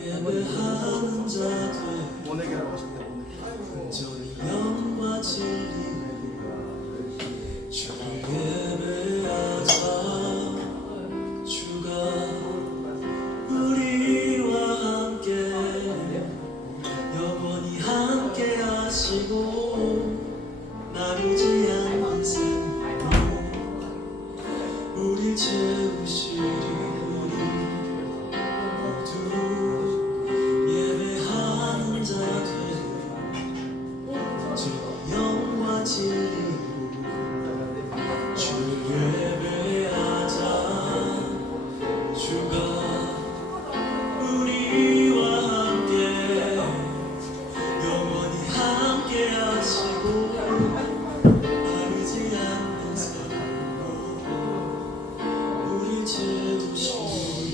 예배하는 자들 온전히 영과 진리로 주를 예배하자. 주가 우리와 함께 영원히 함께 하시고 나누지 않는 삶으로 우릴 채우시리. 모두 예배하는 자들 저 영과 진리로 주를 예배하자. 주가 우리와 함께 영원히 함께 하시고 나누지 않는 삶으로 우릴 채우시리.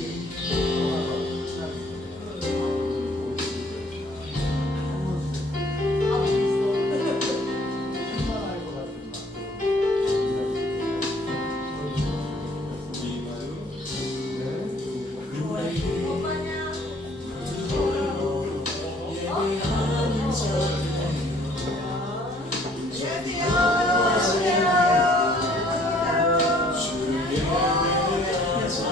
예배하는 자들 주를 예배하자.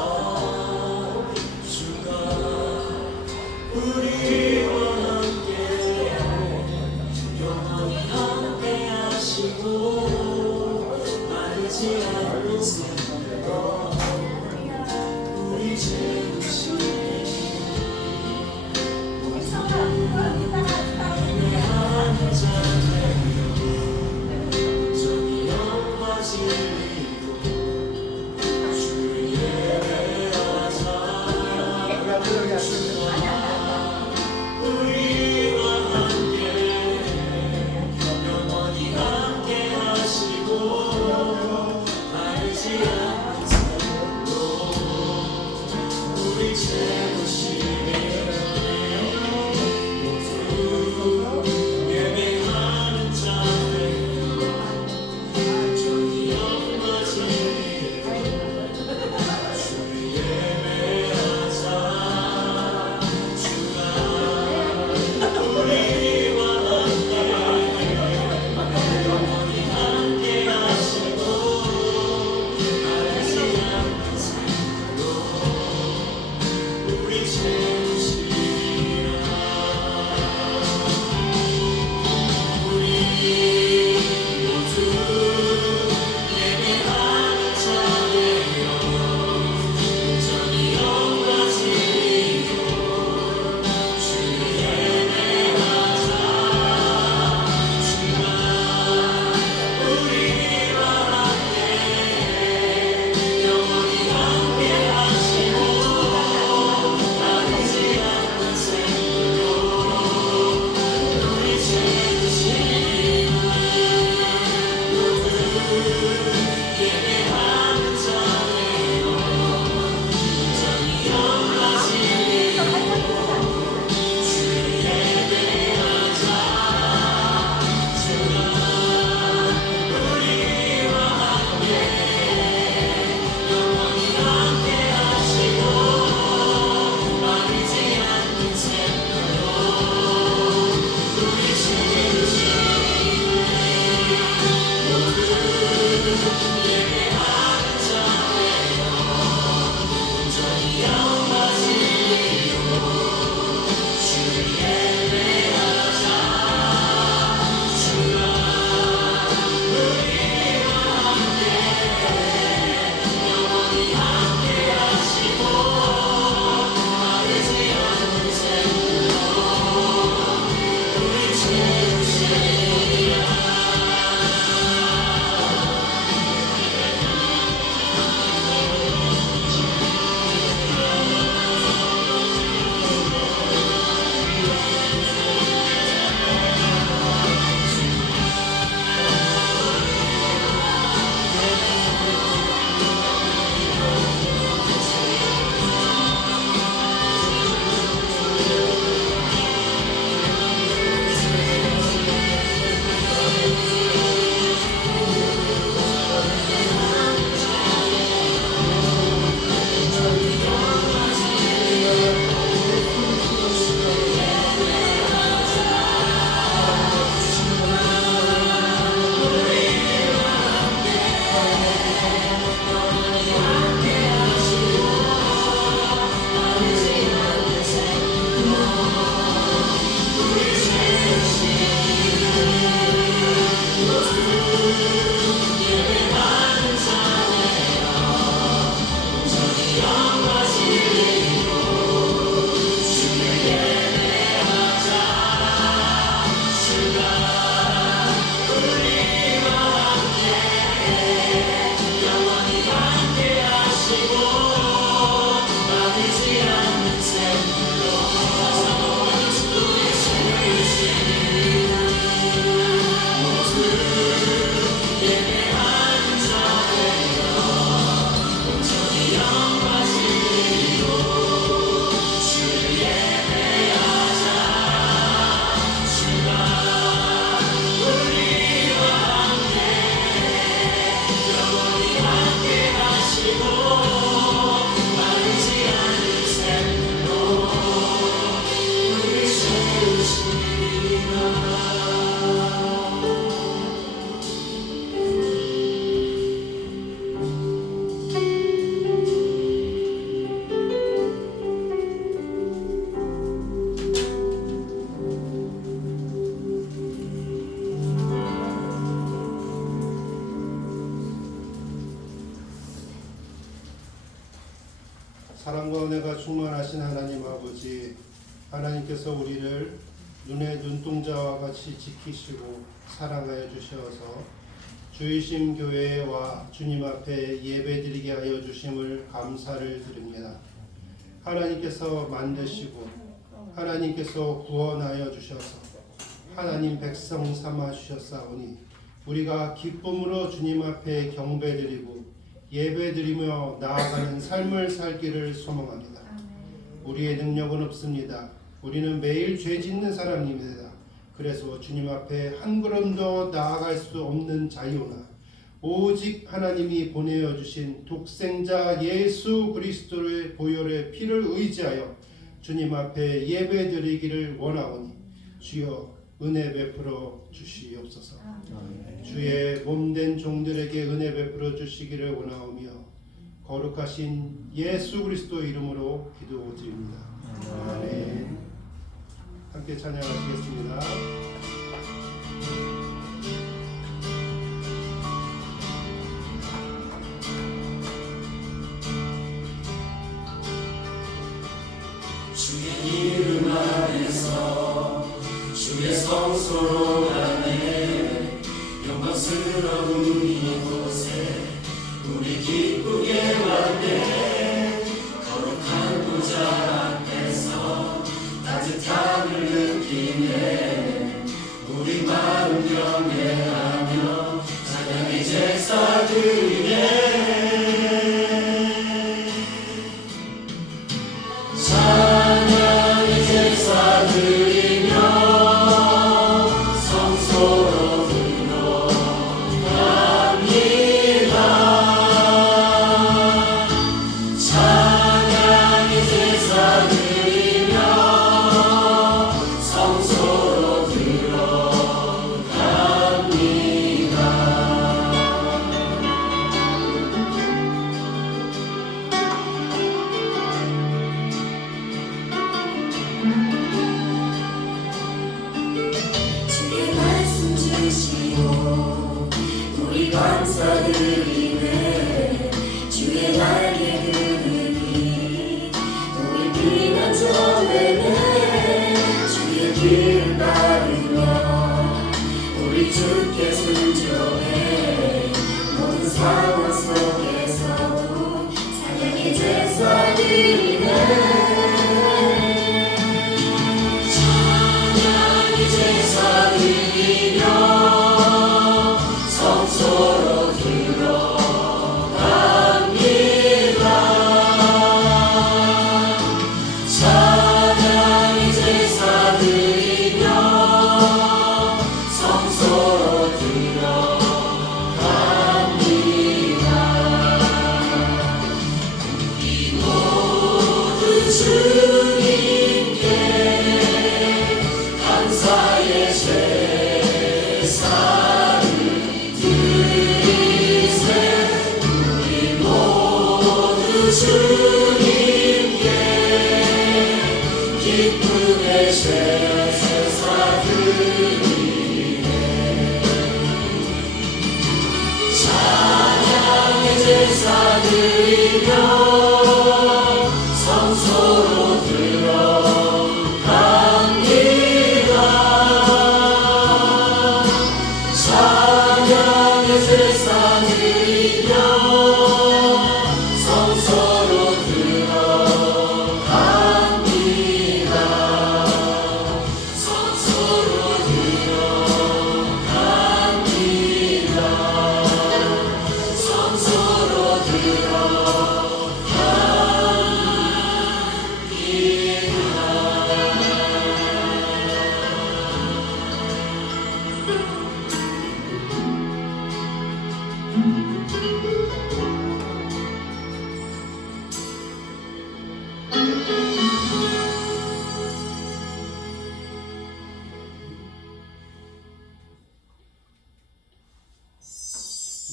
사랑과 은혜가 충만하신 하나님 아버지, 하나님께서 우리를 눈의 눈동자와 같이 지키시고 사랑하여 주셔서 주이심 교회와 주님 앞에 예배드리게 하여 주심을 감사를 드립니다. 하나님께서 만드시고 하나님께서 구원하여 주셔서 하나님 백성 삼아 주셨사오니 우리가 기쁨으로 주님 앞에 경배드리고 예배드리며 나아가는 삶을 살기를 소망합니다. 우리의 능력은 없습니다. 우리는 매일 죄 짓는 사람입니다. 그래서 주님 앞에 한 걸음 더 나아갈 수 없는 자유나 오직 하나님이 보내어 주신 독생자 예수 그리스도의 보혈의 피를 의지하여 주님 앞에 예배드리기를 원하오니 주여 은혜 베풀어 주시옵소서. 주의 몸된 종들에게 은혜 베풀어 주시기를 원하오며 거룩하신 예수 그리스도 이름으로 기도드립니다. 아멘. 함께 찬양하시겠습니다. 주의 이름 안에서 주의 성소로 가네 영광스러운 이곳에 우리 기쁘게 왔네 거룩한 보좌 앞에서 따뜻함을 느끼네 우리 마음 경외하며 찬양의 제사 드리네 찬양의 제사 드리며 성소로 들어갑니다 찬양의 제사 드리며 성소로 들어갑니다 주의 말씀 주시고 우리 감사드리네 주의 날개 그늘이 우리 피난 전에네 주의 길 따르며 우리 주께 순종해 모든 상황 속에서도 찬양의 제사 드리네 찬양의 제사 드리며 성소로 들어갑니다 찬양의 제사 드리며 성소로 들어갑니다 우리 모두 주님께 감사의 제사를 드리세 우리 모두 주님께 기쁨의 제사 드리네 찬양의 제사 드리며 성소로 들어갑니다 찬양의 제사 드리며 성소로 들어갑니다 성소로 들어갑니다 성소로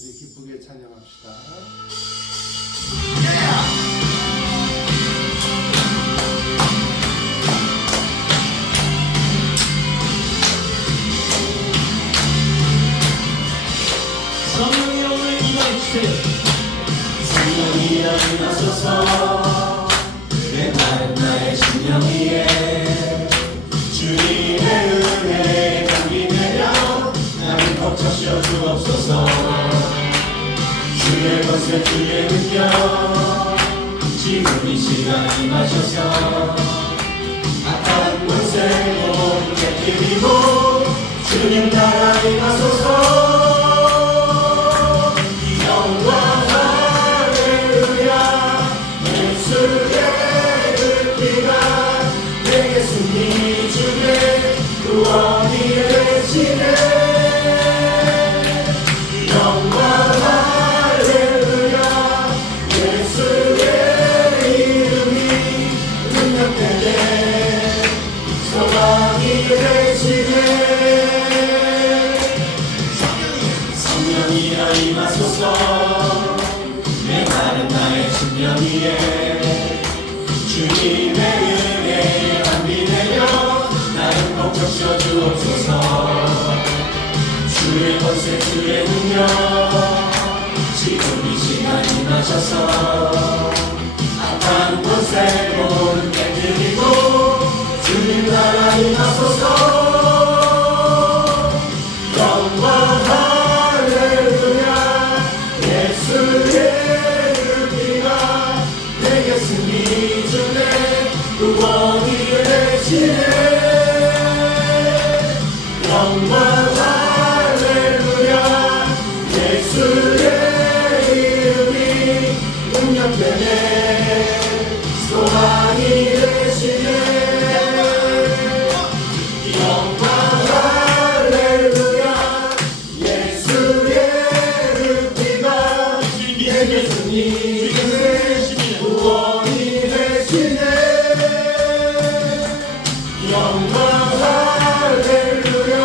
우리 기쁘게 찬양합시다. 성령이 오늘 임하주세요 성령이 임하소서 주의 권세 주의 능력 지금 이 시간 임하셔서 악한 권세 모두 깨뜨리고 주님 나라 임하소서 영광 할렐루야 예수의 그 피가 내게 승리 주게 구원이 되시네 영광 할렐루야 예수의 이름이 능력되네 소망이 되시네 성령이여 임하소서 메마른 나의 심령 위에 주님의 은혜에 안비내려 나를 꼭 적셔 주옵소서 주의 권세 주의 능력 지금 이 시간 임하셔서 악한 권세 모두 깨뜨리고 주님 나라 임하소서 영광 할렐루야 예수의 그 피가 내게 승리 주네 구원이 되시네 영광 할렐루야 예수의 이름이 능력되네 소망이 되시네 영광 할렐루야 예수의 그 피가 내게 승리 주네 구원이 되시네 영광 할렐루야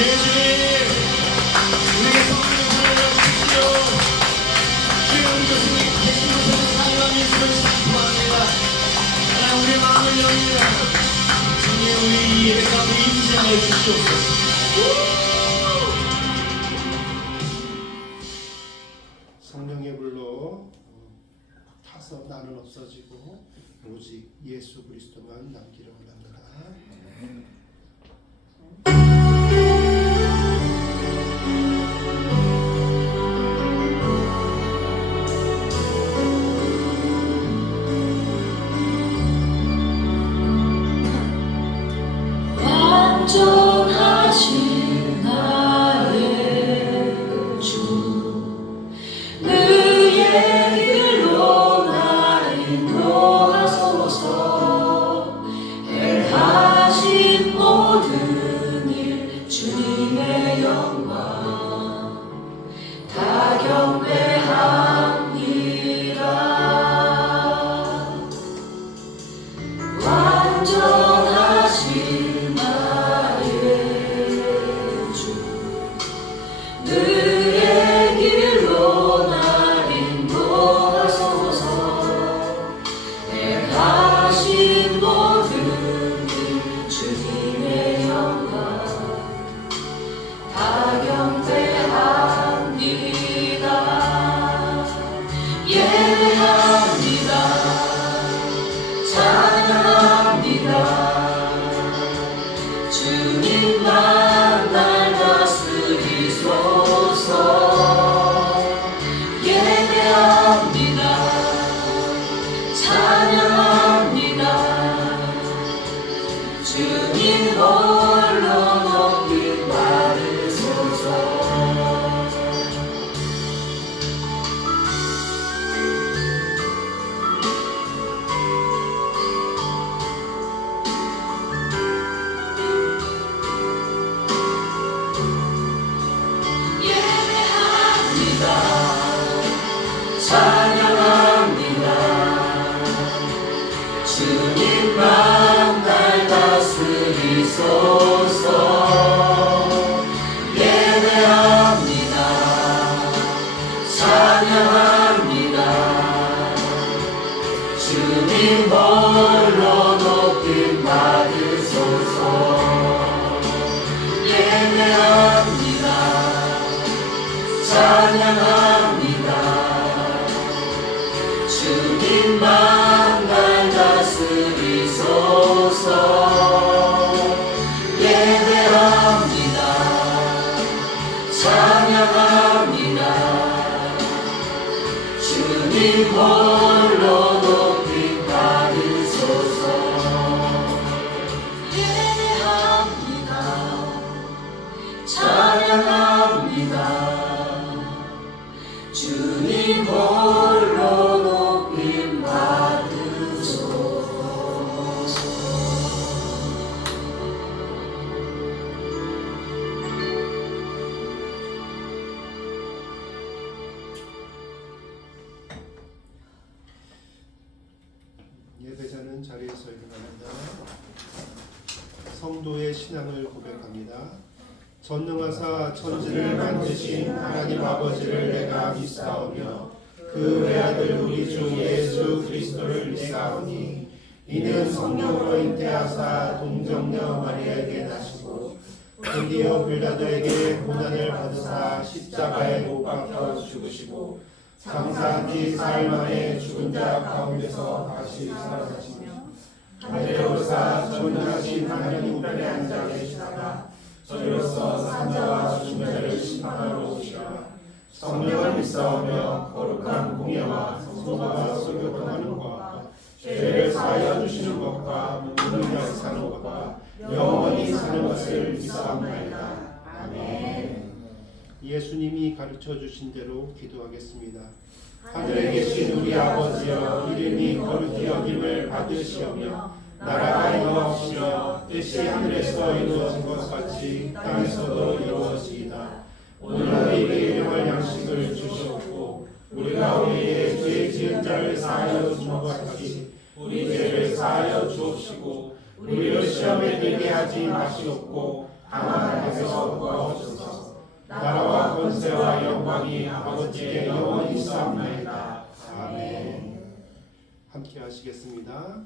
우리의 성령을 주십시오. 주님 교수님 계신 곳에서 사용한 예수를 선포합니다. 하나님 우리의 마음을 열리라. 주님 우리 예배 가운데 임재하여 주시옵소서. 성령의 불로 타서 나는 없어지고 오직 예수 그리스도만 남기를 원합니다. 완전하신 나의 주 의의 길로 나 인도하소서. 행하신 모든 일 주님의 영광 다 경배합니다. 완전하신 나의 주 의의 길로 나 인도하소서. 행하신 모든 일 주님의 영광 다 경배합니다. 예배합니다. 찬양합니다. 주님만 날 다스리소서. 예배합니다. 찬양합니다. 주님 홀로 높임 받으소서. 예배합니다. 찬양합니다. 주님만 날 다스리소서. 예배합니다. 찬양합니다. 주님 홀로 높임 받으소서. 예배합니다. 찬양합니다. 주님만 날 다스리소서. 예배합니다. 찬양합니다. 주님 홀로 높임 받으소서. 예배합니다. 찬양합니다. 주님 홀로 높임 받으소서. 예배자는 자리에서 일어납니다. 성도의 신앙을 고백합니다. 전능하사 천지를 만드신 하나님 아버지를 내가 믿사오며 그 외아들 우리 주 예수 그리스도를 믿사오니 이는 성령으로 잉태하사 동정녀 마리아에게 나시고 드디어 빌라도에게 고난을 받으사 십자가에 못 박혀 죽으시고 장사한 지 사흘 만에 죽은 자 가운데서 다시 살아나시며 하늘에 오르사 전능하신 하나님 우편에 앉아 계시다가 저리로서 산자와 죽은 자를 심판하러 오시라. 성령을 믿사오며 거룩한 공예와 성도가 설교하는 것과 죄를 사하여 주시는 것과 무능력 사는 것과 영원히 사는 것을 믿사옵나이다. 아멘. 예수님이 가르쳐 주신 대로 기도하겠습니다. 하늘에 계신 우리 아버지여, 이름이 거룩히 여김을 받으시오며 나라가 임하옵시며 뜻이 하늘에서 이루어진 것 같이 땅에서도 이루어지이다. 오늘 우리에게 일용할 양식을 주시옵고 우리가 우리에게 죄 지은 자를 사하여 준 것 같이 우리 죄를 사하여 주옵시고 우리를 시험에 들게 하지 마시옵고 다만 앞에서 구하옵소서. 나라와 권세와 영광이 아버지께 영원히 있사옵나이다. 아멘. 함께 하시겠습니다.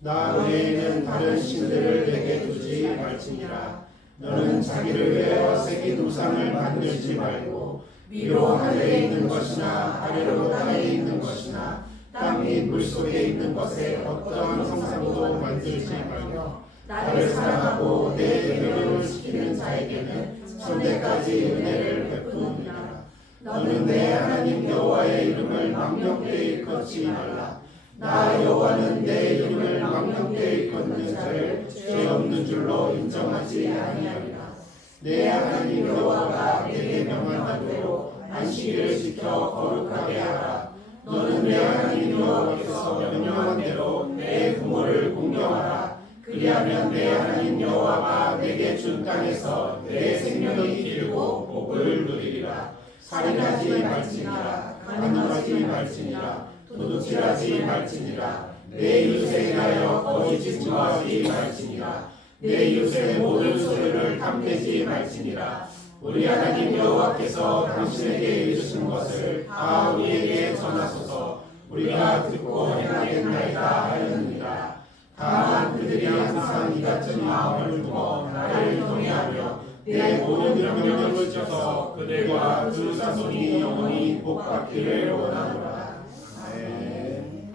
나 외에는 다른 신들을 내게 두지 말지니라. 너는 자기를 위하여 새긴 우상을 만들지 말고 위로 하늘에 있는 것이나 아래로 땅에 있는 것이나 땅 및 물속에 있는 것에 어떠한 형상도 만들지 말며 나를 사랑하고 내 계명을 지키는 자에게는 천대까지 은혜를 베푸느니라. 너는 내 하나님 여호와의 이름을 망령되이 일컫지 말라. 나 여호와는 내 이름을 망령되이 일컫는 자를 죄 없는 줄로 인정하지 아니하리라. 내 하나님 여호와가 내게 명한 대로 안식일을 지켜 거룩하게 하라. 너는 내 하나님 여호와께서 명령한 대로 내 부모를 공경하라. 그리하면 내 하나님 여호와가 내게 준 땅에서 내 생명이 길고 복을 누리리라. 살인하지 말지니라. 간음하지 말지니라. 도둑질하지 말지니라. 내 이웃에 대하여 거짓 증거하지 말지니라. 내 이웃의 모든 소유를 탐내지 말지니라. 우리 하나님 여호와께서 당신에게 이르신 것을 다 우리에게 전하소서. 우리가 듣고 행하겠나이다 하였느니라. 다만 그들이 항상 이 같은 마음을 두어 나를 경외하며 내 모든 명령을 지켜서 그들과 그 자손이 영원히 복받기를 원하노라. 아멘.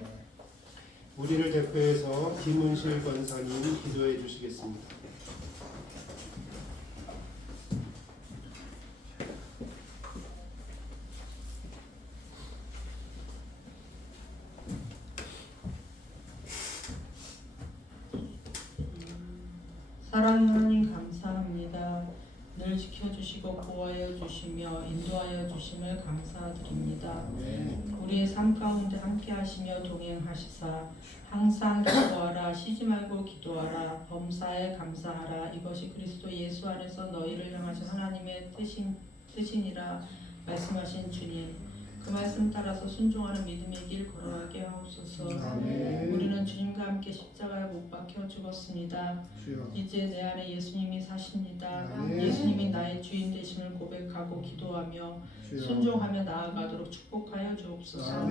우리를 대표해서 김은실 권사님 기도해 주시겠습니다. 사랑하는 하나님 감사합니다. 늘 지켜주시고 보호하여 주시며 인도하여 주심을 감사드립니다. 우리의 삶 가운데 함께 하시며 동행하시사 항상 기도하라, 쉬지 말고 기도하라, 범사에 감사하라. 이것이 그리스도 예수 안에서 너희를 향하신 하나님의 뜻이니라 말씀하신 주님, 그 말씀 따라서 순종하는 믿음의 길 걸어가게 하옵소서. 우리는 주님과 함께 십자가에 못 박혀 죽었습니다. 이제 내 안에 예수님이 사십니다. 예수님이 나의 주인 되심을 고백하고 기도하며 순종하며 나아가도록 축복하여 주옵소서.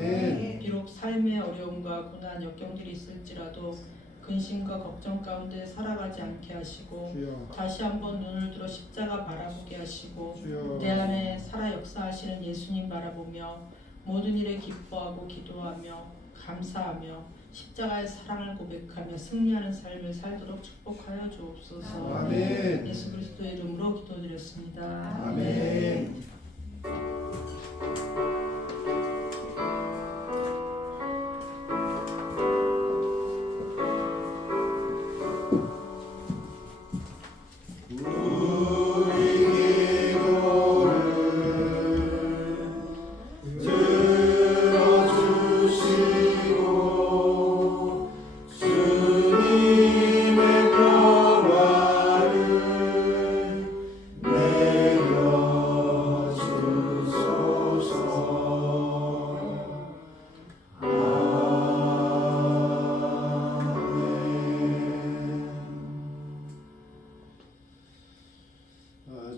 비록 삶의 어려움과 고난 역경들이 있을지라도 근심과 걱정 가운데 살아가지 않게 하시고 다시 한번 눈을 들어 십자가 바라보게 하시고 내 안에 살아 역사하시는 예수님 바라보며 모든 일에 기뻐하고 기도하며 감사하며 십자가의 사랑을 고백하며 승리하는 삶을 살도록 축복하여 주옵소서. 아멘. 예수 그리스도의 이름으로 기도드렸습니다. 아멘.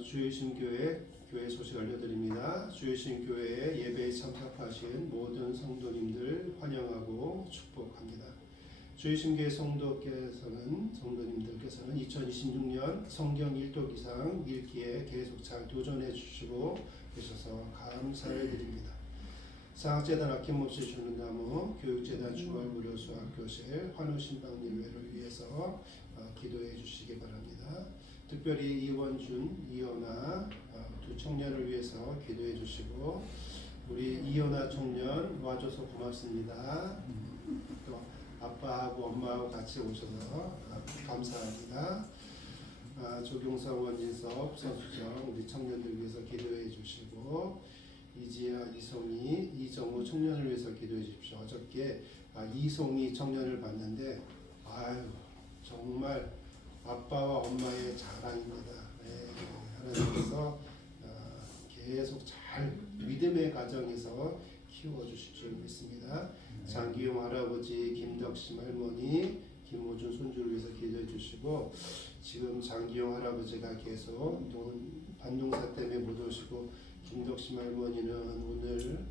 주의신교회 교회 소식 알려드립니다. 주의신교회의 예배에 참석하신 모든 성도님들 환영하고 축복합니다. 주의신교회 성도님들께서는 2026년 성경 일독 이상 읽기에 계속 잘 도전해 주시고 계셔서 감사를 드립니다. 사학재단 아낌없이 주는 나무, 교육재단 주말 무료 수학교실, 환우신방예배를 위해서 기도해 주시기 바랍니다. 특별히 이원준, 이연아 두 청년을 위해서 기도해 주시고 우리 이연아 청년 와줘서 고맙습니다. 또 아빠하고 엄마하고 같이 오셔서 감사합니다. 조경석, 원진석, 서수정 우리 청년들 위해서 기도해 주시고 이지아, 이송이, 이정우 청년을 위해서 기도해 주십시오. 어저께 이송이 청년을 봤는데 정말 아빠와 엄마의 자랑입니다. 하나님께서 계속 잘 믿음의 가정에서 키워주실 줄 믿습니다. 장기용 할아버지, 김덕심 할머니, 김호준 손주를 위해서 기도해 주시고 지금 장기용 할아버지가 계속 또 반동사 때문에 못 오시고 김덕심 할머니는 오늘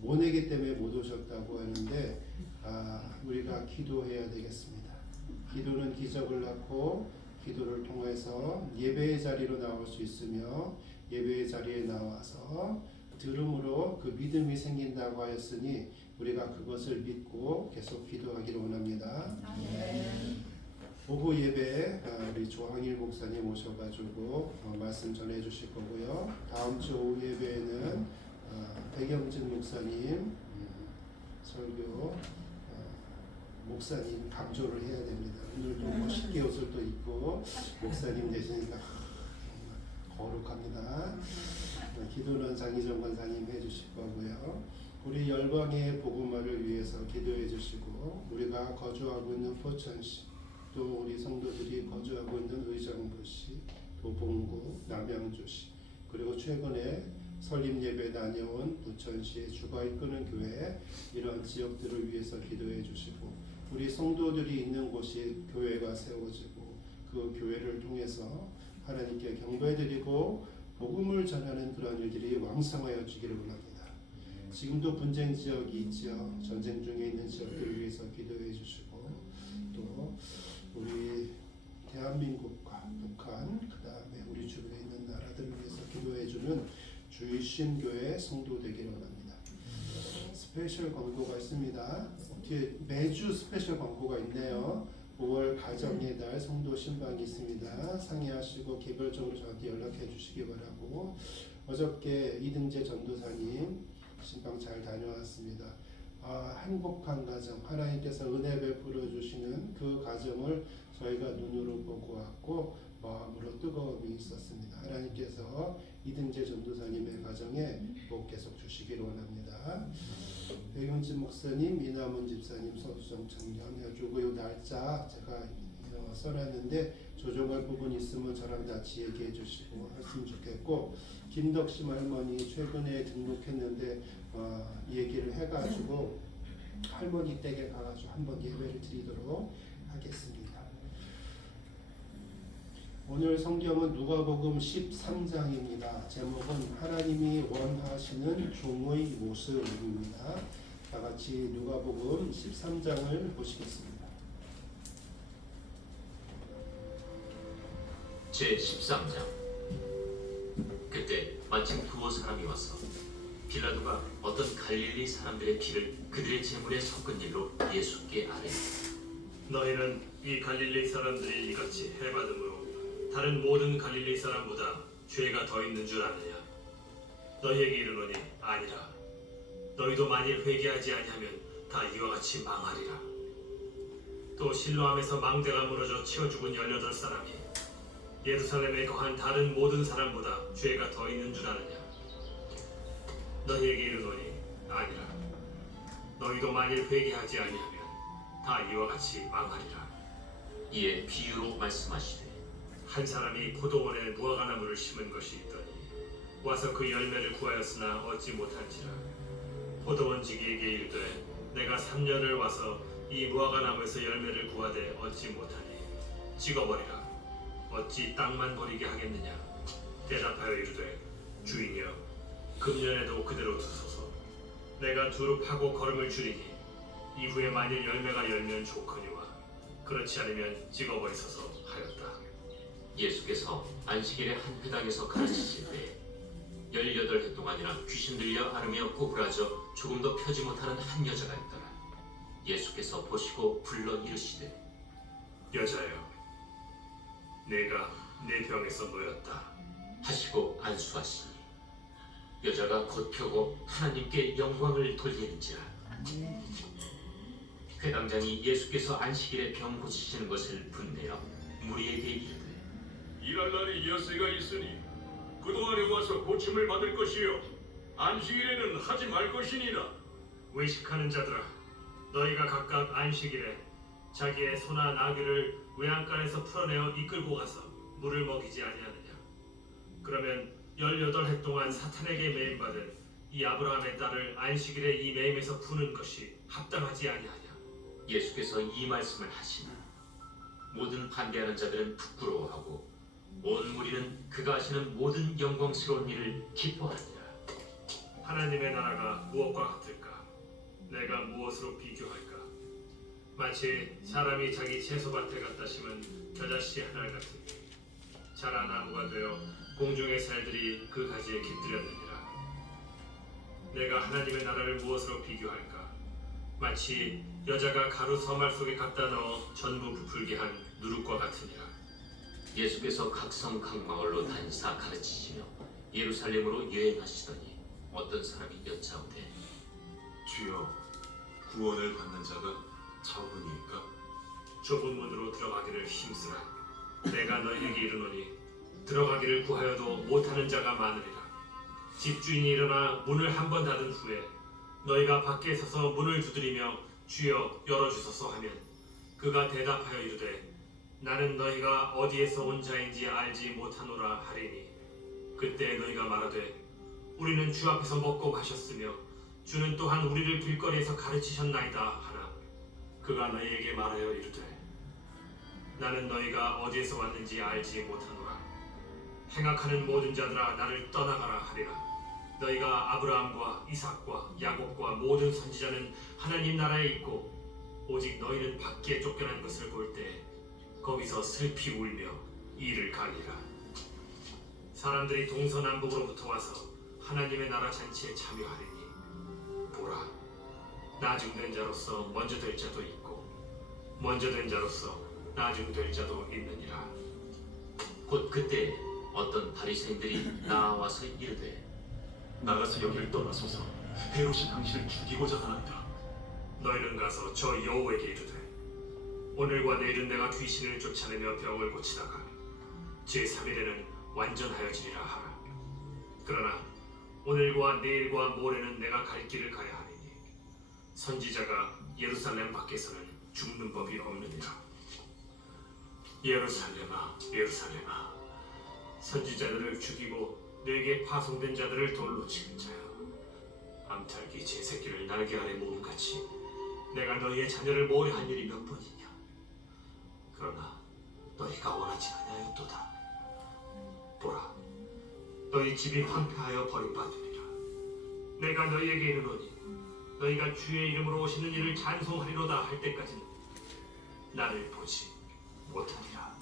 모내기 때문에 못 오셨다고 하는데 우리가 기도해야 되겠습니다. 기도는 기적을 낳고 기도를 통해서 예배의 자리로 나올 수 있으며 예배의 자리에 나와서 들음으로 그 믿음이 생긴다고 하였으니 우리가 그것을 믿고 계속 기도하기를 원합니다. 오후 예배 우리 조항일 목사님 오셔가지고 말씀 전해주실 거고요. 다음 주 오후 예배에는 백영진 목사님 설교 목사님 강조를 해야 됩니다. 오늘도 멋있게 옷을 또 입고 목사님 되시니까 거룩합니다. 기도는 장희정 권사님 해주실 거고요. 우리 열방의 복음화를 위해서 기도해 주시고 우리가 거주하고 있는 포천시 또 우리 성도들이 거주하고 있는 의정부시, 도봉구, 남양주시 그리고 최근에 설립 예배 다녀온 부천시의 주가 이끄는 교회 이런 지역들을 위해서 기도해 주시고 우리 성도들이 있는 곳이 교회가 세워지고 그 교회를 통해서 하나님께 경배드리고 복음을 전하는 그런 일들이 왕성하여 주기를 원합니다. 지금도 분쟁 지역이 있죠. 전쟁 중에 있는 지역들을 위해서 기도해 주시고 또 우리 대한민국과 북한 그 다음에 우리 주변에 있는 나라들을 위해서 기도해 주는 주일신교회 성도 되기를 원합니다. 스페셜 광고가 있습니다. 뒤에 매주 스페셜 광고가 있네요. 5월 가정의 달 성도 신방이 있습니다. 상의하시고 개별적으로 저한테 연락해 주시기 바라고 어저께 이등재 전도사님 신방 잘 다녀왔습니다. 행복한 가정 하나님께서 은혜 베풀어 주시는 그 가정을 저희가 눈으로 보고 왔고 마음으로 뜨거움이 있었습니다. 하나님께서 이등재 전도사님의 가정에 복 계속 주시기를 원합니다. 백윤진 목사님, 이남은 집사님, 서수정 청년 해주고 이 날짜 제가 써놨는데 조정할 부분 있으면 저랑 같이 얘기해 주시고 했으면 좋겠고 김덕심 할머니 최근에 등록했는데 얘기를 해가지고 할머니 댁에 가가지고 한번 예배를 드리도록 하겠습니다. 오늘 성경은 누가복음 13장입니다. 제목은 하나님이 원하시는 종의 모습입니다. 다 같이 누가복음 13장을 보시겠습니다. 제13장. 그때 마침 두어 사람이 와서 빌라도가 어떤 갈릴리 사람들의 피를 그들의 제물에 섞은 일로 예수께 아뢰 너희는 이 갈릴리 사람들이 이같이 해받음으로 다른 모든 갈릴리 사람보다 죄가 더 있는 줄 아느냐? 너희에게 이르노니 아니라. 너희도 만일 회개하지 아니하면 다 이와 같이 망하리라. 또 실로암에서 망대가 무너져 치어 죽은 18사람이 예루살렘에 거한 다른 모든 사람보다 죄가 더 있는 줄 아느냐? 너희에게 이르노니 아니라. 너희도 만일 회개하지 아니하면 다 이와 같이 망하리라. 이에 비유로 말씀하시되 한 사람이 포도원에 무화과나무를 심은 것이 있더니 와서 그 열매를 구하였으나 얻지 못한지라. 포도원지기에게 이르되 내가 3년을 와서 이 무화과나무에서 열매를 구하되 얻지 못하니 찍어버리라. 어찌 땅만 버리게 하겠느냐? 대답하여 이르되 주인이여 금년에도 그대로 두소서. 내가 두루 파고 거름을 줄이니 이후에 만일 열매가 열면 좋거니와 그렇지 않으면 찍어버리소서 하였다. 예수께서 안식일에 한 회당에서 가르치실 때에 18해 동안이나 귀신 들려 앓으며 꼬부라져 조금도 펴지 못하는 한 여자가 있더라. 예수께서 보시고 불러 이르시되 여자여 내가 내 병에서 놓였다 하시고 안수하시니 여자가 곧 펴고 하나님께 영광을 돌리는지라. 회당장이 예수께서 안식일에 병 고치시는 것을 분내어 무리에게 이르되 일할 날이 여세가 있으니 그동안에 와서 고침을 받을 것이요 안식일에는 하지 말 것이니라. 외식하는 자들아 너희가 각각 안식일에 자기의 소나 나귀를 외양간에서 풀어내어 이끌고 가서 물을 먹이지 아니하느냐? 그러면 18해 동안 사탄에게 매임받은 이 아브라함의 딸을 안식일에 이 매임에서 푸는 것이 합당하지 아니하냐? 예수께서 이 말씀을 하시니 모든 반대하는 자들은 부끄러워하고 온 무리는 그가 하시는 모든 영광스러운 일을 기뻐하니라. 하나님의 나라가 무엇과 같을까? 내가 무엇으로 비교할까? 마치 사람이 자기 채소밭에 갖다 심은 겨자씨 하나 같으니 자라 나무가 되어 공중의 새들이 그 가지에 깃들였느니라. 내가 하나님의 나라를 무엇으로 비교할까? 마치 여자가 가루 서말 속에 갖다 넣어 전부 부풀게 한 누룩과 같으니라. 예수께서 각성 각마을로 다니사 가르치시며 예루살렘으로 여행하시더니 어떤 사람이 여짜오되 주여, 구원을 받는 자가 적으니까? 좁은 문으로 들어가기를 힘쓰라. 내가 너희에게 이르노니 들어가기를 구하여도 못하는 자가 많으리라. 집주인이 일어나 문을 한 번 닫은 후에 너희가 밖에 서서 문을 두드리며 주여 열어주소서 하면 그가 대답하여 이르되 나는 너희가 어디에서 온 자인지 알지 못하노라 하리니 그때 너희가 말하되 우리는 주 앞에서 먹고 마셨으며 주는 또한 우리를 길거리에서 가르치셨나이다 하나 그가 너희에게 말하여 이르되 나는 너희가 어디에서 왔는지 알지 못하노라. 행악하는 모든 자들아 나를 떠나가라 하리라. 너희가 아브라함과 이삭과 야곱과 모든 선지자는 하나님 나라에 있고 오직 너희는 밖에 쫓겨난 것을 볼 때 거기서 슬피 울며 이를 갈리라. 사람들이 동서남북으로부터 와서 하나님의 나라 잔치에 참여하리니 보라 나중된 자로서 먼저 될 자도 있고 먼저 된 자로서 나중될 자도 있느니라. 곧 그때 어떤 바리새인들이 나와서 이르되 나가서 여기를 떠나소서. 헤롯이 당신을 죽이고자 하나이다. 너희는 가서 저 여호에게 이르되 오늘과 내일은 내가 귀신을 쫓아내며 병을 고치다가 제3일에는 완전하여지리라 하라. 그러나 오늘과 내일과 모레는 내가 갈 길을 가야 하리니 선지자가 예루살렘 밖에서는 죽는 법이 없느니라. 예루살렘아 예루살렘아 선지자들을 죽이고 내게 파송된 자들을 돌로 치는 자여 암탉이 제 새끼를 날개 아래 모음같이 내가 너희의 자녀를 모해한 일이 몇 번이냐. 그러나 너희가 원하지 아니하였도다. 보라 너희 집이 황폐하여 버림받으리라. 내가 너희에게 이르노니 너희가 주의 이름으로 오시는 이를 찬송하리로다 할 때까지는 나를 보지 못하리라.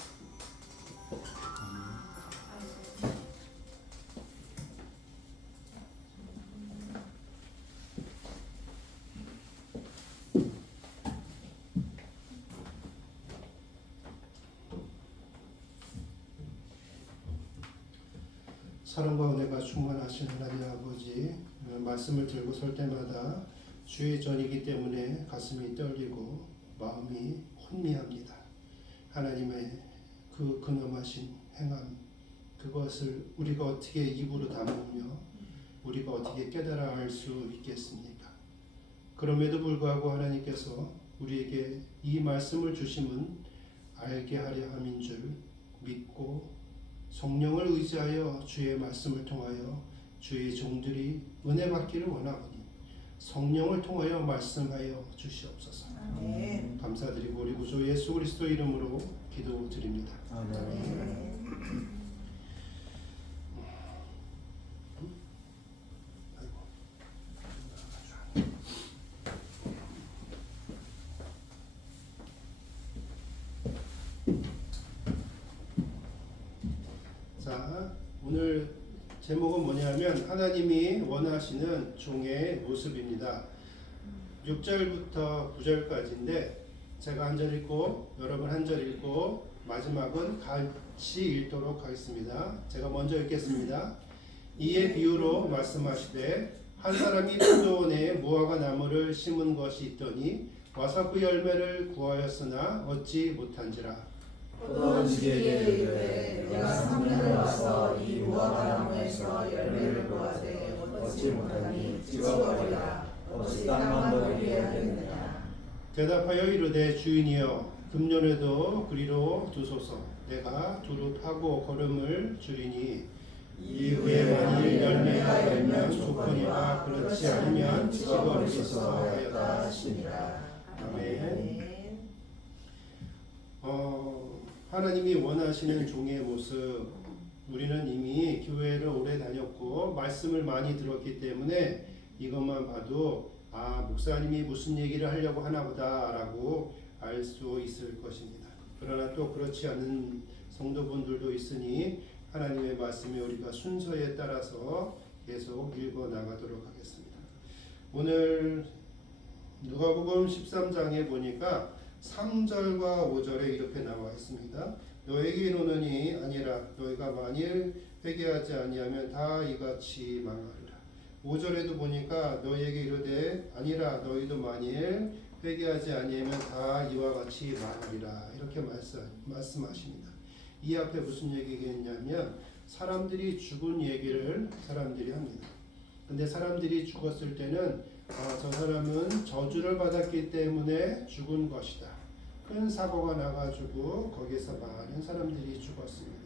사랑과 은혜가 충만하신 하나님 아버지, 말씀을 들고 설 때마다 주의 전이기 때문에 가슴이 떨리고 마음이 혼미합니다. 하나님의 그 근엄하신 행함, 그것을 우리가 어떻게 입으로 담으며 우리가 어떻게 깨달아 알 수 있겠습니까? 그럼에도 불구하고 하나님께서 우리에게 이 말씀을 주심은 알게 하려 함인 줄 믿고 성령을 의지하여 주의 말씀을 통하여 주의 종들이 은혜 받기를 원하오니 성령을 통하여 말씀하여 주시옵소서. 아멘. 감사드리고 우리 구주 예수 그리스도 이름으로 기도드립니다. 아멘. 자, 오늘 제목은 뭐냐면 하나님이 원하시는 종의 모습입니다. 6절부터 9절까지인데 제가 한 절 읽고 여러분 한 절 읽고 마지막은 같이 읽도록 하겠습니다. 제가 먼저 읽겠습니다. 이에 비유로 말씀하시되 한 사람이 포도원에 무화과 나무를 심은 것이 있더니 와서 그 열매를 구하였으나 얻지 못한지라. 포도원주에게 이르되 내가 3년을 와서 이 무화과나무에서 열매를 보아되 얻지 못하니 찍어버리라. 어찌 땅만 버리게 하겠느냐. 대답하여 이르되 주인이여 금년에도 그리로 두소서. 내가 두루 파고 거름을 줄이니 이후에 만일 열매가 열면 좋거니와 그렇지 않으면 찍어버리소서 하였다 하시니라. 아멘. 하나님이 원하시는 종의 모습, 우리는 이미 교회를 오래 다녔고 말씀을 많이 들었기 때문에 이것만 봐도 목사님이 무슨 얘기를 하려고 하나 보다라고 알 수 있을 것입니다. 그러나 또 그렇지 않은 성도분들도 있으니 하나님의 말씀에 우리가 순서에 따라서 계속 읽어 나가도록 하겠습니다. 오늘 누가복음 13장에 보니까 3절과 5절에 이렇게 나와 있습니다. 너에게 이르노니 아니라 너희가 만일 회개하지 아니하면 다 이같이 망하리라. 5절에도 보니까 너희에게 이르되 아니라 너희도 만일 회개하지 아니하면 다 이와 같이 망하리라. 이렇게 말씀하십니다. 이 앞에 무슨 얘기겠냐면 사람들이 죽은 얘기를 사람들이 합니다. 근데 사람들이 죽었을 때는 저 사람은 저주를 받았기 때문에 죽은 것이다. 큰 사고가 나가지고 거기서 많은 사람들이 죽었습니다.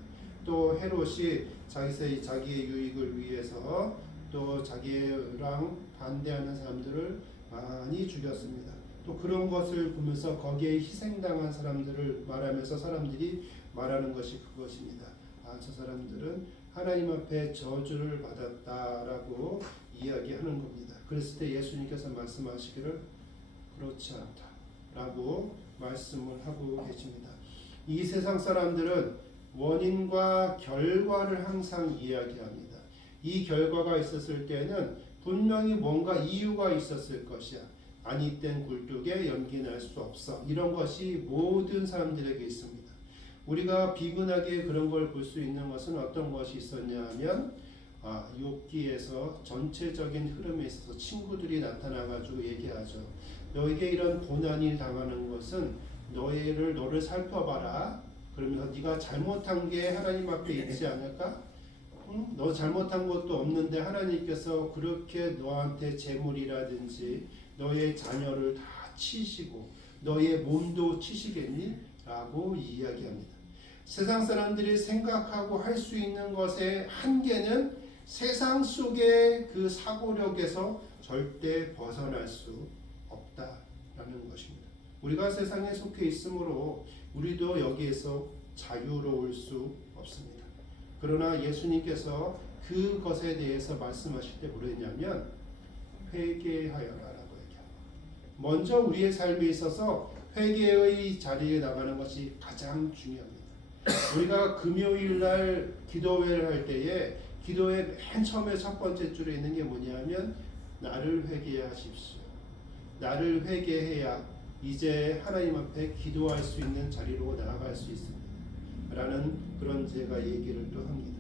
또 헤롯이 자기의 유익을 위해서 또 자기랑 반대하는 사람들을 많이 죽였습니다. 또 그런 것을 보면서 거기에 희생당한 사람들을 말하면서 사람들이 말하는 것이 그것입니다. 저 사람들은 하나님 앞에 저주를 받았다라고 이야기하는 겁니다. 그랬을 때 예수님께서 말씀하시기를 그렇지 않다라고 말씀을 하고 계십니다. 이 세상 사람들은 원인과 결과를 항상 이야기합니다. 이 결과가 있었을 때는 분명히 뭔가 이유가 있었을 것이야. 아니 땐 굴뚝에 연기 날 수 없어. 이런 것이 모든 사람들에게 있습니다. 우리가 비근하게 그런 걸 볼 수 있는 것은 어떤 것이 있었냐 하면 욥기에서 전체적인 흐름에 있어서 친구들이 나타나가지고 얘기하죠. 너에게 이런 고난이 당하는 것은 너를 살펴봐라. 그러면서 네가 잘못한 게 하나님 앞에 있지 않을까? 너 잘못한 것도 없는데 하나님께서 그렇게 너한테 재물이라든지 너의 자녀를 다 치시고 너의 몸도 치시겠니? 라고 이야기합니다. 세상 사람들이 생각하고 할 수 있는 것의 한계는 세상 속의 그 사고력에서 절대 벗어날 수 없다라는 것입니다. 우리가 세상에 속해 있으므로 우리도 여기에서 자유로울 수 없습니다. 그러나 예수님께서 그것에 대해서 말씀하실 때 뭐랬냐면 회개하여라라고 얘기합니다. 먼저 우리의 삶에 있어서 회개의 자리에 나가는 것이 가장 중요합니다. 우리가 금요일 날 기도회를 할 때에 기도회 맨 처음에 첫 번째 줄에 있는 게 뭐냐면 나를 회개하십시오. 나를 회개해야 이제 하나님 앞에 기도할 수 있는 자리로 나아갈 수 있습니다. 라는 그런 제가 얘기를 또 합니다.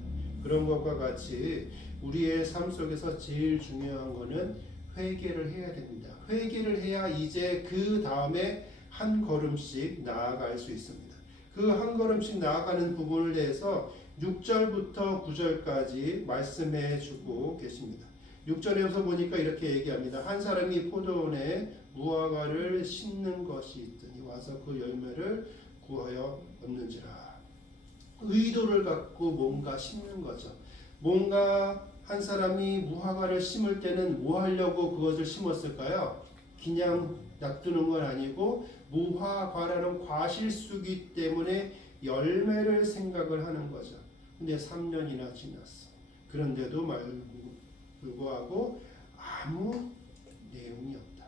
그런 것과 같이 우리의 삶 속에서 제일 중요한 거는 회개를 해야 됩니다. 회개를 해야 이제 그 다음에 한 걸음씩 나아갈 수 있습니다. 그 한 걸음씩 나아가는 부분을 대해서 6절부터 9절까지 말씀해 주고 계십니다. 6절에서 보니까 이렇게 얘기합니다. 한 사람이 포도원에 무화과를 심는 것이 있더니 와서 그 열매를 구하여 얻는지라. 의도를 갖고 뭔가 심는 거죠. 뭔가 한 사람이 무화과를 심을 때는 뭐 하려고 그것을 심었을까요? 그냥 놔두는 건 아니고 무화과라는 과실수기 때문에 열매를 생각을 하는 거죠. 근데 3년이나 지났어. 그런데도 불구하고 아무 내용이 없다.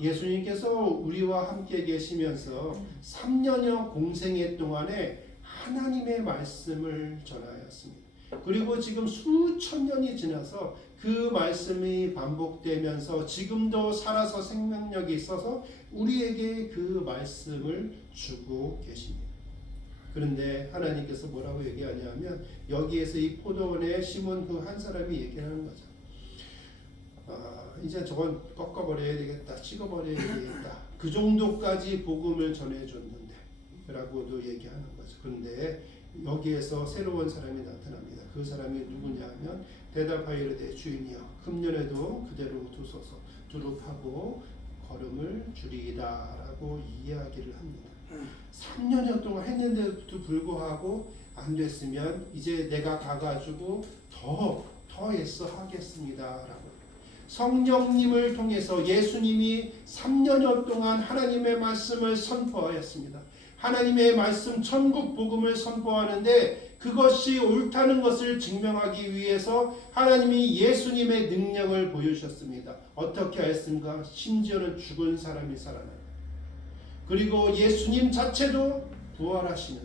예수님께서 우리와 함께 계시면서 3년여 공생애 동안에 하나님의 말씀을 전하였습니다. 그리고 지금 수천 년이 지나서 그 말씀이 반복되면서 지금도 살아서 생명력이 있어서 우리에게 그 말씀을 주고 계십니다. 그런데 하나님께서 뭐라고 얘기하냐면 여기에서 이 포도원에 심은 그 한 사람이 얘기하는 거죠. 이제 저건 꺾어버려야 되겠다. 찍어버려야 되겠다. 그 정도까지 복음을 전해줬는데 라고도 얘기하는 거죠. 그런데 여기에서 새로운 사람이 나타납니다. 그 사람이 누구냐면 대답하여 이르되 주인이여 금년에도 그대로 두소서 두룩하고 걸음을 줄이이다 라고 이야기를 합니다. 3년여 동안 했는데도 불구하고 안 됐으면 이제 내가 가가지고 더 애써 하겠습니다 라고. 성령님을 통해서 예수님이 3년여 동안 하나님의 말씀을 선포하였습니다. 하나님의 말씀 천국 복음을 선포하는데 그것이 옳다는 것을 증명하기 위해서 하나님이 예수님의 능력을 보여주셨습니다. 어떻게 하였습니까? 심지어는 죽은 사람이 살아나요. 그리고 예수님 자체도 부활하시는,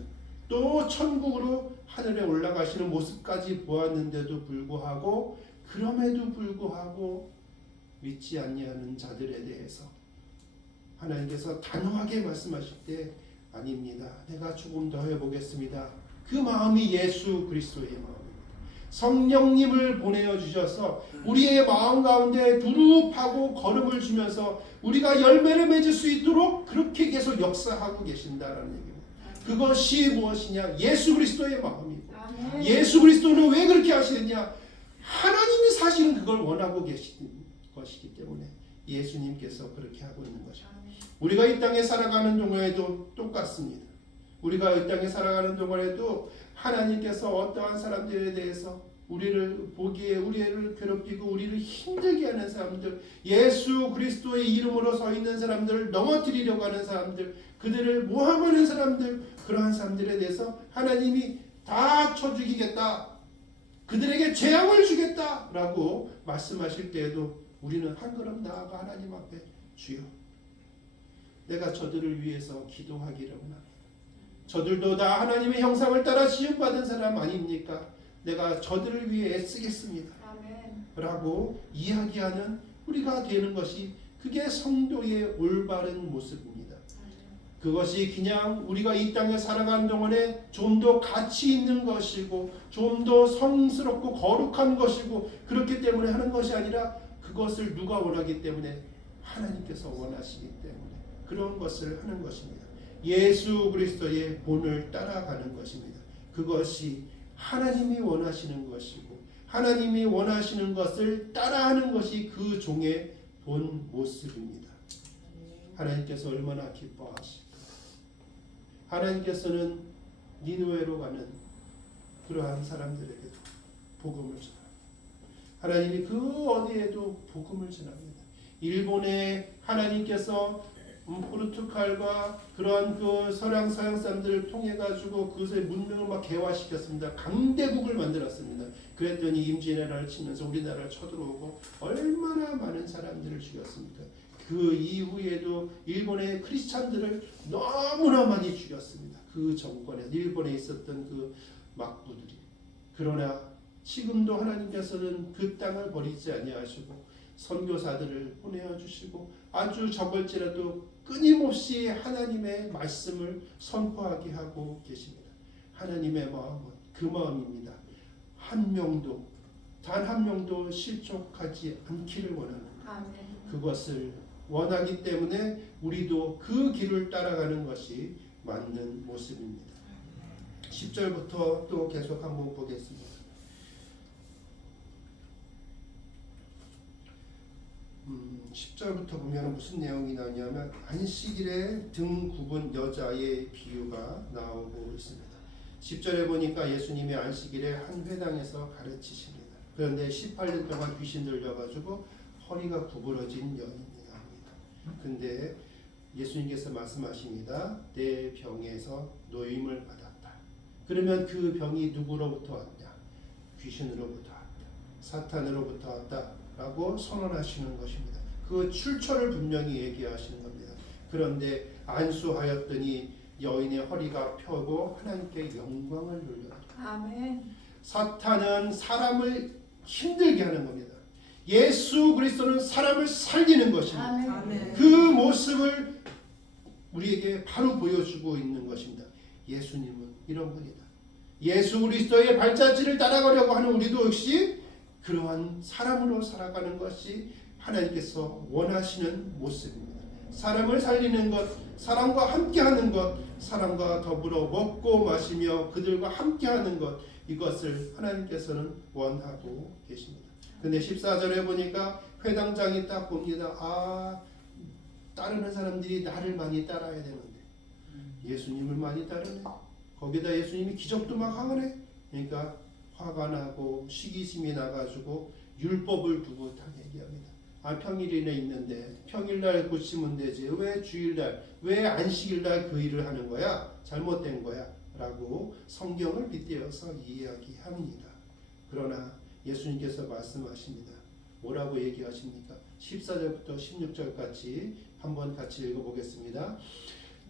또 천국으로 하늘에 올라가시는 모습까지 보았는데도 불구하고, 그럼에도 불구하고 믿지 아니하는 자들에 대해서 하나님께서 단호하게 말씀하실 때 아닙니다. 내가 조금 더 해보겠습니다. 그 마음이 예수 그리스도의 마음입니다. 성령님을 보내어 주셔서 우리의 마음 가운데 두릅하고 걸음을 주면서 우리가 열매를 맺을 수 있도록 그렇게 계속 역사하고 계신다라는 얘기입니다. 그것이 무엇이냐? 예수 그리스도의 마음이고, 예수 그리스도는 왜 그렇게 하시느냐? 하나님이 사실은 그걸 원하고 계신 것이기 때문에 예수님께서 그렇게 하고 있는 것입니다. 우리가 이 땅에 살아가는 동안에도 똑같습니다. 우리가 이 땅에 살아가는 동안에도 하나님께서 어떠한 사람들에 대해서 우리를 보기에 우리를 괴롭히고 우리를 힘들게 하는 사람들, 예수 그리스도의 이름으로 서 있는 사람들을 넘어뜨리려고 하는 사람들, 그들을 모함하는 사람들, 그러한 사람들에 대해서 하나님이 다 쳐 죽이겠다, 그들에게 재앙을 주겠다라고 말씀하실 때에도 우리는 한 걸음 나아가 하나님 앞에 주여, 내가 저들을 위해서 기도하기를 원합니다. 저들도 다 하나님의 형상을 따라 지음받은 사람 아닙니까? 내가 저들을 위해 애쓰겠습니다. 라고 이야기하는 우리가 되는 것이, 그게 성도의 올바른 모습입니다. 그것이 그냥 우리가 이 땅에 살아가는 동안에 좀 더 가치 있는 것이고 좀 더 성스럽고 거룩한 것이고 그렇기 때문에 하는 것이 아니라, 그것을 누가 원하기 때문에? 하나님께서 원하시기 때문에 그런 것을 하는 것입니다. 예수 그리스도의 본을 따라가는 것입니다. 그것이 하나님이 원하시는 것이고, 하나님이 원하시는 것을 따라하는 것이 그 종의 본 모습입니다. 하나님께서 얼마나 기뻐하실까? 하나님께서는 니느웨로 가는 그러한 사람들에게도 복음을 전합니다. 하나님이 그 어디에도 복음을 전합니다. 일본에 하나님께서 포르투갈과 그러한 그 서양 사람들을 통해 가지고 그것의 문명을 막 개화시켰습니다. 강대국을 만들었습니다. 그랬더니 임진왜란을 치면서 우리나라를 쳐들어오고 얼마나 많은 사람들을 죽였습니까? 그 이후에도 일본의 크리스찬들을 너무나 많이 죽였습니다. 그 정권에, 일본에 있었던 그 막부들이. 그러나 지금도 하나님께서는 그 땅을 버리지 아니하시고 선교사들을 보내어 주시고 아주 적을지라도 끊임없이 하나님의 말씀을 선포하게 하고 계십니다. 하나님의 마음은 그 마음입니다. 한 명도, 단 한 명도 실족하지 않기를 원하는, 그것을 원하기 때문에 우리도 그 길을 따라가는 것이 맞는 모습입니다. 10절부터 또 계속 한번 보겠습니다. 10절부터 보면 무슨 내용이 나오냐면, 안식일에 등 굽은 여자의 비유가 나오고 있습니다. 10절에 보니까 예수님이 안식일에 한 회당에서 가르치십니다. 그런데 18년 동안 귀신 들려가지고 허리가 구부러진 여인이 나옵니다. 근데 예수님께서 말씀하십니다. 내 병에서 노임을 받았다. 그러면 그 병이 누구로부터 왔냐? 귀신으로부터 왔다. 사탄으로부터 왔다. 라고 선언하시는 것입니다. 그 출처를 분명히 얘기하시는 겁니다. 그런데 안수하였더니 여인의 허리가 펴고 하나님께 영광을 돌렸다. 아멘. 사탄은 사람을 힘들게 하는 겁니다. 예수 그리스도는 사람을 살리는 것입니다. 아멘. 그 모습을 우리에게 바로 보여주고 있는 것입니다. 예수님은 이런 분이다. 예수 그리스도의 발자취를 따라가려고 하는 우리도 역시 그러한 사람으로 살아가는 것이 하나님께서 원하시는 모습입니다. 사람을 살리는 것, 사람과 함께하는 것, 사람과 더불어 먹고 마시며 그들과 함께하는 것, 이것을 하나님께서는 원하고 계십니다. 근데 14절에 보니까 회당장이 딱 봅니다. 따르는 사람들이 나를 많이 따라야 되는데 예수님을 많이 따르네. 거기다 예수님이 기적도 막 하네. 그러니까 화가 나고 시기심이 나가지고 율법을 두고 다 얘기합니다. 평일에 있는데 평일날 고치면 되지 왜 주일날 왜 안식일날 그 일을 하는 거야? 잘못된 거야 라고 성경을 빗대어서 이야기합니다. 그러나 예수님께서 말씀하십니다. 뭐라고 얘기하십니까? 14절부터 16절까지 한번 같이 읽어보겠습니다.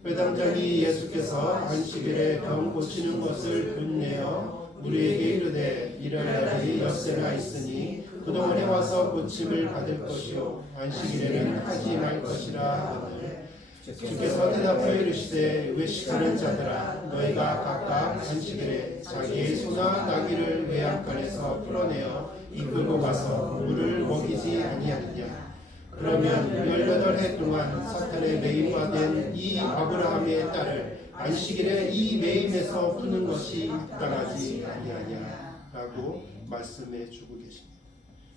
회당장이 예수께서 안식일에 병 고치는 것을 분내어 우리에게 이르되 이럴 날이 엿새나 있으니 그동안에 와서 고침을 받을 것이요 안식일에는 하지 말 것이라 하거늘 주께서 대답하여 이르시되 외식하는 자들아 너희가 각각 안식일에 자기의 소나 나귀를 외양간에서 풀어내어 이끌고 가서 물을 먹이지 아니하느냐. 그러면 18해 동안 사탄의 매임과 된 이 아브라함의 딸을 안식일에 이 매임에서 푸는 것이 합당하지 아니하냐 라고 말씀해 주고 계십니다.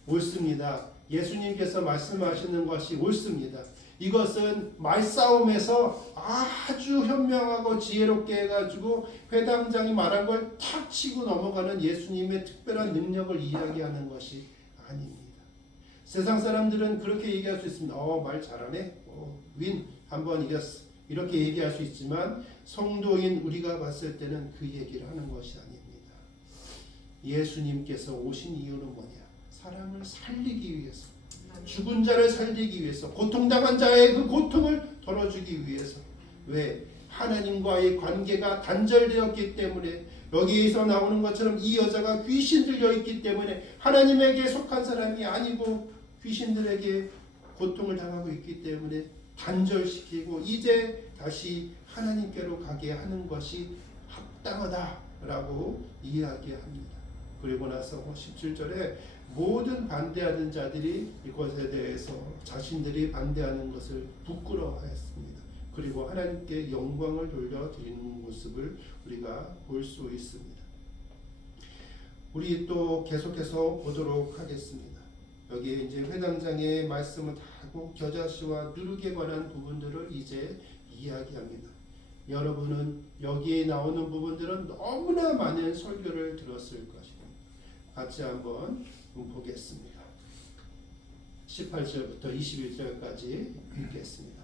옳습니다. 예수님께서 말씀하시는 것이 옳습니다. 이것은 말싸움에서 아주 현명하고 지혜롭게 해가지고 회당장이 말한 걸 탁 치고 넘어가는 예수님의 특별한 능력을 이야기하는 것이 아닙니다. 세상 사람들은 그렇게 얘기할 수 있습니다. 말 잘하네. 윈 한번 이겼어. 이렇게 얘기할 수 있지만 성도인 우리가 봤을 때는 그 얘기를 하는 것이 아닙니다. 예수님께서 오신 이유는 뭐냐? 사람을 살리기 위해서, 죽은 자를 살리기 위해서, 고통당한 자의 그 고통을 덜어주기 위해서. 왜? 하나님과의 관계가 단절되었기 때문에. 여기에서 나오는 것처럼 이 여자가 귀신 들려 있기 때문에 하나님에게 속한 사람이 아니고 귀신들에게 고통을 당하고 있기 때문에 단절시키고 이제 다시 하나님께로 가게 하는 것이 합당하다라고 이야기합니다. 그리고 나서 17절에 모든 반대하는 자들이 이것에 대해서 자신들이 반대하는 것을 부끄러워하였습니다. 그리고 하나님께 영광을 돌려드리는 모습을 우리가 볼 수 있습니다. 우리 또 계속해서 보도록 하겠습니다. 여기에 이제 회당장의 말씀을 다 하고 겨자씨와 누룩에 관한 부분들을 이제 이야기합니다. 여러분은 여기에 나오는 부분들은 너무나 많은 설교를 들었을 것입니다. 같이 한번 보겠습니다. 18절부터 21절까지 읽겠습니다.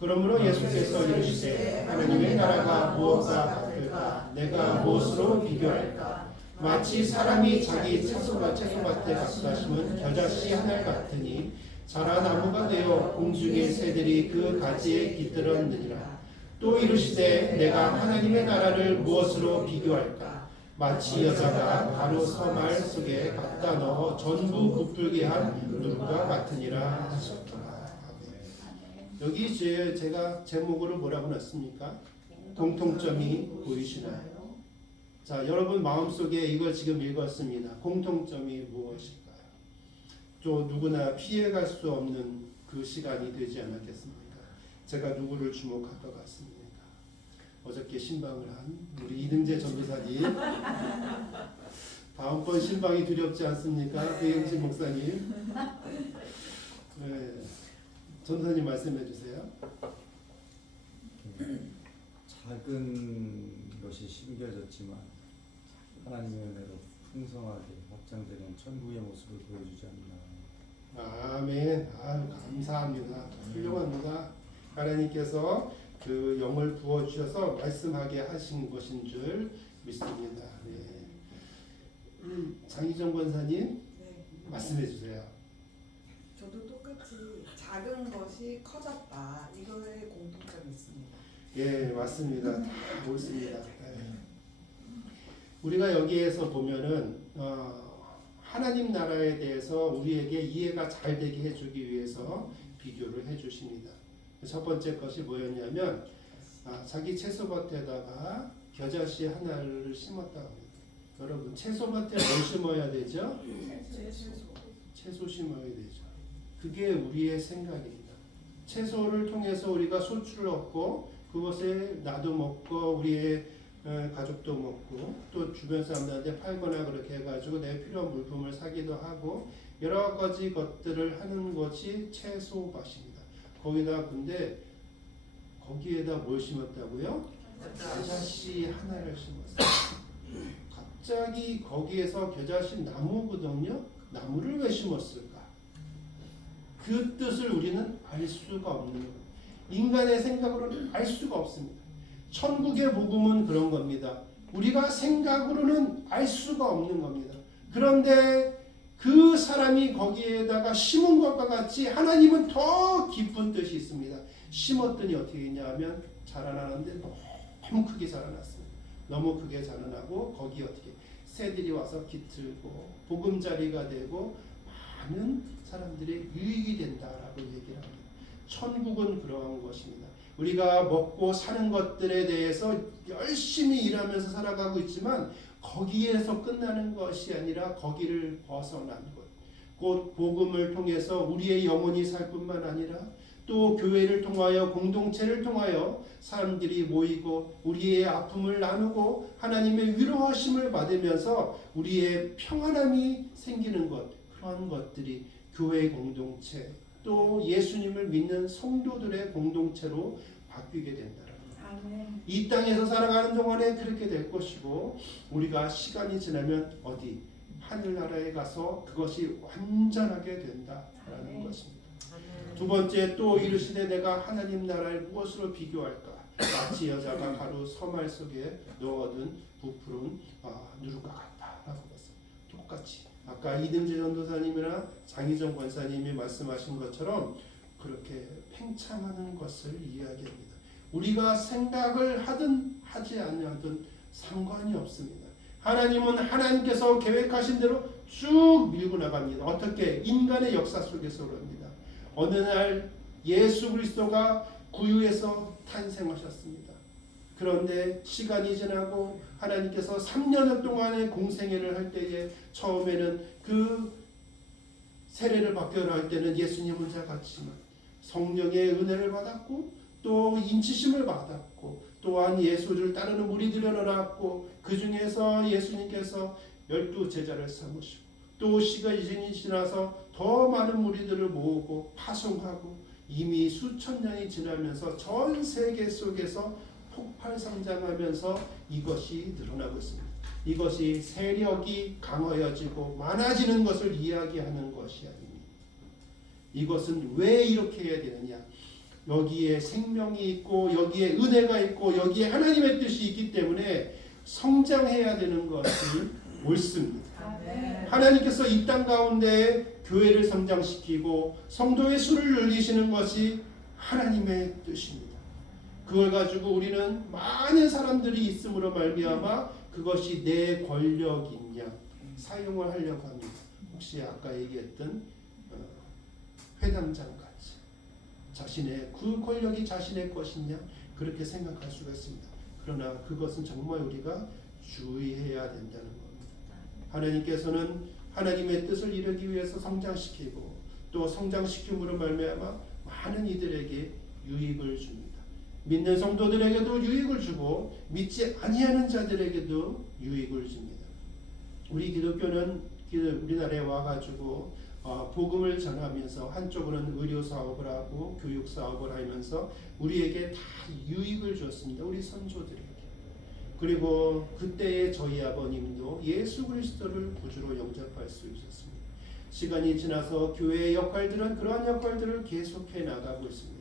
그러므로 예수께서 이르시되 하나님의 나라가 무엇과 같을까? 내가 무엇으로 비교할까? 마치 사람이 자기 채소밭에 갖다 심은 겨자씨 하나 같으니 자라 나무가 되어 공중의 새들이 그 가지에 깃들었느니라. 또 이르시되 내가 하나님의 나라를 무엇으로 비교할까? 마치 여자가 가루 서말 속에 갖다 넣어 전부 부풀게 한 누룩과 같으니라 하셨더라. 여기 제가 제목으로 뭐라고 놨습니까? 공통점이 보이시나요? 자, 여러분 마음속에 이걸 지금 읽었습니다. 공통점이 무엇일까요? 또 누구나 피해갈 수 없는 그 시간이 되지 않았겠습니까? 제가 누구를 주목할 것 같습니까? 어저께 신방을 한 우리 이등재 전도사님. 다음번 신방이 두렵지 않습니까? 배영신 목사님. 네. 전도사님 말씀해 주세요. 작은 것이 심겨졌지만 하나님의 은혜로 풍성하게 확장되는 천국의 모습을 보여주지 않나. 아멘. 감사합니다. 훌륭합니다. 하나님께서 그 영을 부어 주셔서 말씀하게 하신 것인 줄 믿습니다. 네. 장희정 권사님, 네. 말씀해 주세요. 저도 똑같이 작은 것이 커졌다. 이거에 공통점이 있습니다. 예, 맞습니다. 다 옳습니다. 네. 우리가 여기에서 보면은 하나님 나라에 대해서 우리에게 이해가 잘 되게 해주기 위해서 비교를 해주십니다. 첫 번째 것이 뭐였냐면 자기 채소밭에다가 겨자씨 하나를 심었다고 합니다. 여러분 채소밭에 뭘 심어야 되죠? 채소 심어야 되죠. 그게 우리의 생각입니다. 채소를 통해서 우리가 소출을 얻고 그것을 나도 먹고 우리의 가족도 먹고 또 주변 사람들한테 팔거나 그렇게 해가지고 내 필요한 물품을 사기도 하고 여러 가지 것들을 하는 것이 채소밭입니다. 근데 거기에다 뭘 심었다고요? 겨자씨 하나를 심었어요. 갑자기 거기에서 겨자씨 나무거든요. 나무를 왜 심었을까? 그 뜻을 우리는 알 수가 없는 거예요. 인간의 생각으로는 알 수가 없습니다. 천국의 복음은 그런 겁니다. 우리가 생각으로는 알 수가 없는 겁니다. 그런데 그 사람이 거기에다가 심은 것과 같이 하나님은 더 깊은 뜻이 있습니다. 심었더니 어떻게 했냐 하면 자라나는데 너무 크게 자라났습니다. 너무 크게 자라나고 거기 어떻게 새들이 와서 깃들고 보금자리가 되고 많은 사람들의 유익이 된다라고 얘기를 합니다. 천국은 그러한 것입니다. 우리가 먹고 사는 것들에 대해서 열심히 일하면서 살아가고 있지만 거기에서 끝나는 것이 아니라 거기를 벗어난 것. 곧 복음을 통해서 우리의 영혼이 살 뿐만 아니라 또 교회를 통하여 공동체를 통하여 사람들이 모이고 우리의 아픔을 나누고 하나님의 위로하심을 받으면서 우리의 평안함이 생기는 것. 그런 것들이 교회 공동체 또 예수님을 믿는 성도들의 공동체로 바뀌게 된다. 이 땅에서 살아가는 동안에 그렇게 될 것이고 우리가 시간이 지나면 어디 하늘나라에 가서 그것이 완전하게 된다라는 것입니다. 두 번째 또 이르시되 내가 하나님 나라를 무엇으로 비교할까? 마치 여자가 가루 서말 속에 넣어둔 부풀은 누룩과 같다라고 했습니다. 똑같이 아까 이등재 전도사님이나 장희정 권사님이 말씀하신 것처럼 그렇게 팽창하는 것을 이야기합니다. 우리가 생각을 하든 하지 않든 상관이 없습니다. 하나님은 하나님께서 계획하신 대로 쭉 밀고 나갑니다. 어떻게? 인간의 역사 속에서 그럽니다. 어느 날 예수 그리스도가 구유에서 탄생하셨습니다. 그런데 시간이 지나고 하나님께서 3년 동안의 공생애를 할 때에 처음에는 그 세례를 받기로 할 때는 예수님은 자같지만 성령의 은혜를 받았고 또 인치심을 받았고 또한 예수를 따르는 무리들을 낳았고 그 중에서 예수님께서 12 제자를 삼으시고 또 시간이 지나서 더 많은 무리들을 모으고 파송하고 이미 수천 년이 지나면서 전 세계 속에서 폭발성장하면서 이것이 늘어나고 있습니다. 이것이 세력이 강화해지고 많아지는 것을 이야기하는 것이 아닙니다. 이것은 왜 이렇게 해야 되느냐? 여기에 생명이 있고 여기에 은혜가 있고 여기에 하나님의 뜻이 있기 때문에 성장해야 되는 것이 옳습니다. 하나님께서 이 땅 가운데 교회를 성장시키고 성도의 수를 늘리시는 것이 하나님의 뜻입니다. 그걸 가지고 우리는 많은 사람들이 있음으로 말미암아 그것이 내 권력이냐 사용을 하려고 합니다. 혹시 아까 얘기했던 회당장같이 자신의 그 권력이 자신의 것이냐 그렇게 생각할 수가 있습니다. 그러나 그것은 정말 우리가 주의해야 된다는 겁니다. 하나님께서는 하나님의 뜻을 이루기 위해서 성장시키고 또 성장시킴으로 말미암아 많은 이들에게 유익을 줍니다. 믿는 성도들에게도 유익을 주고 믿지 아니하는 자들에게도 유익을 줍니다. 우리 기독교는 우리나라에 와가지고 복음을 전하면서 한쪽으로는 의료 사업을 하고 교육 사업을 하면서 우리에게 다 유익을 줬습니다. 우리 선조들에게. 그리고 그때의 저희 아버님도 예수 그리스도를 구주로 영접할 수 있었습니다. 시간이 지나서 교회의 역할들은 그러한 역할들을 계속해 나가고 있습니다.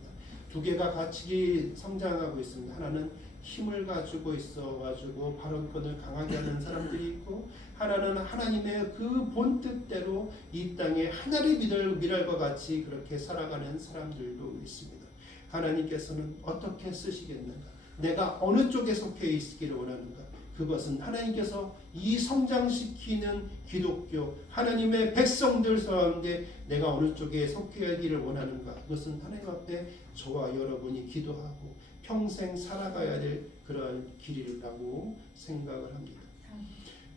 두 개가 같이 성장하고 있습니다. 하나는 힘을 가지고 있어가지고 발언권을 강하게 하는 사람들이 있고 하나는 하나님의 그 본뜻대로 이 땅에 하나의 미랄과 같이 그렇게 살아가는 사람들도 있습니다. 하나님께서는 어떻게 쓰시겠는가? 내가 어느 쪽에 속해 있기를 원하는가? 그것은 하나님께서 이 성장시키는 기독교 하나님의 백성들 가운데 내가 어느 쪽에 속해야기를 원하는가? 그것은 하나님 앞에 저와 여러분이 기도하고 평생 살아가야 될 그러한 길이라고 생각을 합니다.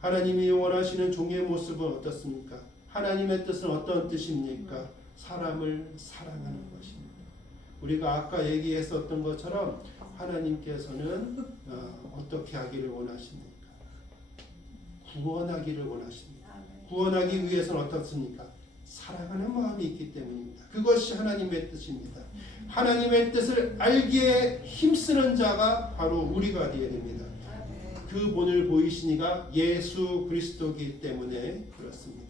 하나님이 원하시는 종의 모습은 어떻습니까? 하나님의 뜻은 어떤 뜻입니까? 사람을 사랑하는 것입니다. 우리가 아까 얘기했었던 것처럼 하나님께서는 어떻게 하기를 원하십니까? 구원하기를 원하십니다. 구원하기 위해서는 어떻습니까? 사랑하는 마음이 있기 때문입니다. 그것이 하나님의 뜻입니다. 하나님의 뜻을 알기에 힘쓰는 자가 바로 우리가 되어야 됩니다. 그 본을 보이시니가 예수 그리스도이기 때문에 그렇습니다.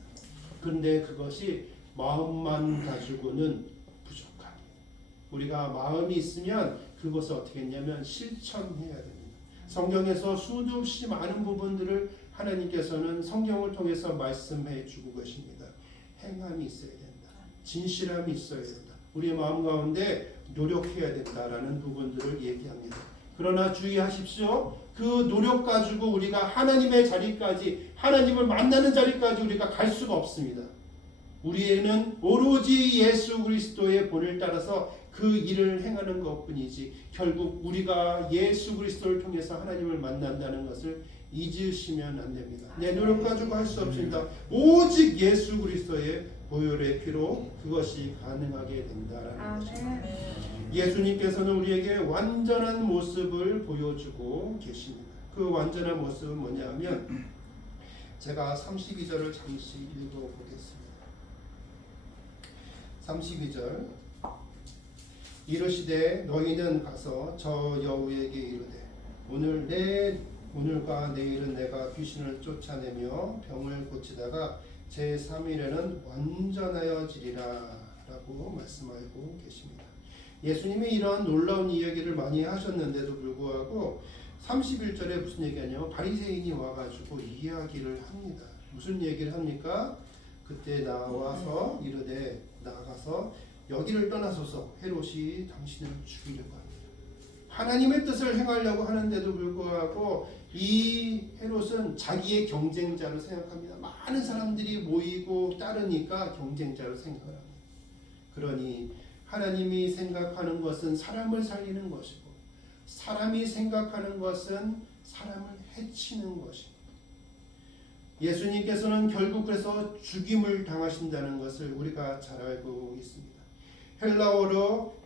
그런데 그것이 마음만 가지고는 부족합니다. 우리가 마음이 있으면 그것을 어떻게 했냐면 실천해야 됩니다. 성경에서 수도 없이 많은 부분들을 하나님께서는 성경을 통해서 말씀해 주고 계십니다. 행함이 있어야 된다. 진실함이 있어야 된다. 우리의 마음 가운데 노력해야 된다라는 부분들을 얘기합니다. 그러나 주의하십시오. 그 노력 가지고 우리가 하나님의 자리까지, 하나님을 만나는 자리까지 우리가 갈 수가 없습니다. 우리에는 오로지 예수 그리스도의 본을 따라서 그 일을 행하는 것뿐이지 결국 우리가 예수 그리스도를 통해서 하나님을 만난다는 것을 잊으시면 안 됩니다. 내 노력 가지고 할 수 없습니다. 오직 예수 그리스도의 보혈의 피로 그것이 가능하게 된다라는 것입니다. 예수님께서는 우리에게 완전한 모습을 보여주고 계십니다. 그 완전한 모습은 뭐냐면 제가 32절을 잠시 읽어보겠습니다. 32절 이르시되 너희는 가서 저 여우에게 이르되 오늘과 내일은 내가 귀신을 쫓아내며 병을 고치다가 제3일에는 완전하여지리라 라고 말씀하고 계십니다. 예수님이 이런 놀라운 이야기를 많이 하셨는데도 불구하고 31절에 무슨 얘기하냐면 바리새인이 와가지고 이야기를 합니다. 무슨 얘기를 합니까? 그때 나와서 이르되 나가서 여기를 떠나소서 헤롯이 당신을 죽이려고 합니다. 하나님의 뜻을 행하려고 하는데도 불구하고 이 헤롯은 자기의 경쟁자로 생각합니다. 많은 사람들이 모이고 따르니까 경쟁자로 생각합니다. 그러니 하나님이 생각하는 것은 사람을 살리는 것이고 사람이 생각하는 것은 사람을 해치는 것입니다. 예수님께서는 결국 그래서 죽임을 당하신다는 것을 우리가 잘 알고 있습니다. 헬라어로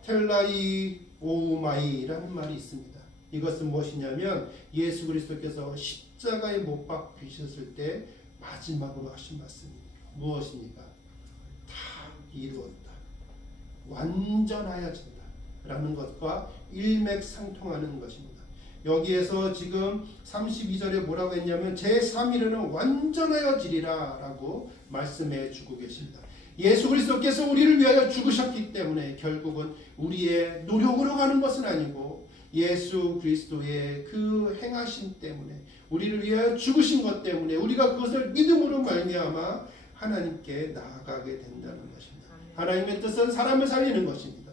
텔라이오마이라는 말이 있습니다. 이것은 무엇이냐면 예수 그리스도께서 십자가에 못 박히셨을 때 마지막으로 하신 말씀입니다. 무엇입니까? 다 이루었다. 완전하여진다. 라는 것과 일맥상통하는 것입니다. 여기에서 지금 32절에 뭐라고 했냐면 제3일에는 완전하여지리라 라고 말씀해 주고 계십니다. 예수 그리스도께서 우리를 위하여 죽으셨기 때문에 결국은 우리의 노력으로 가는 것은 아니고 예수 그리스도의 그 행하심 때문에 우리를 위하여 죽으신 것 때문에 우리가 그것을 믿음으로 말미암아 하나님께 나아가게 된다는 것입니다. 하나님의 뜻은 사람을 살리는 것입니다.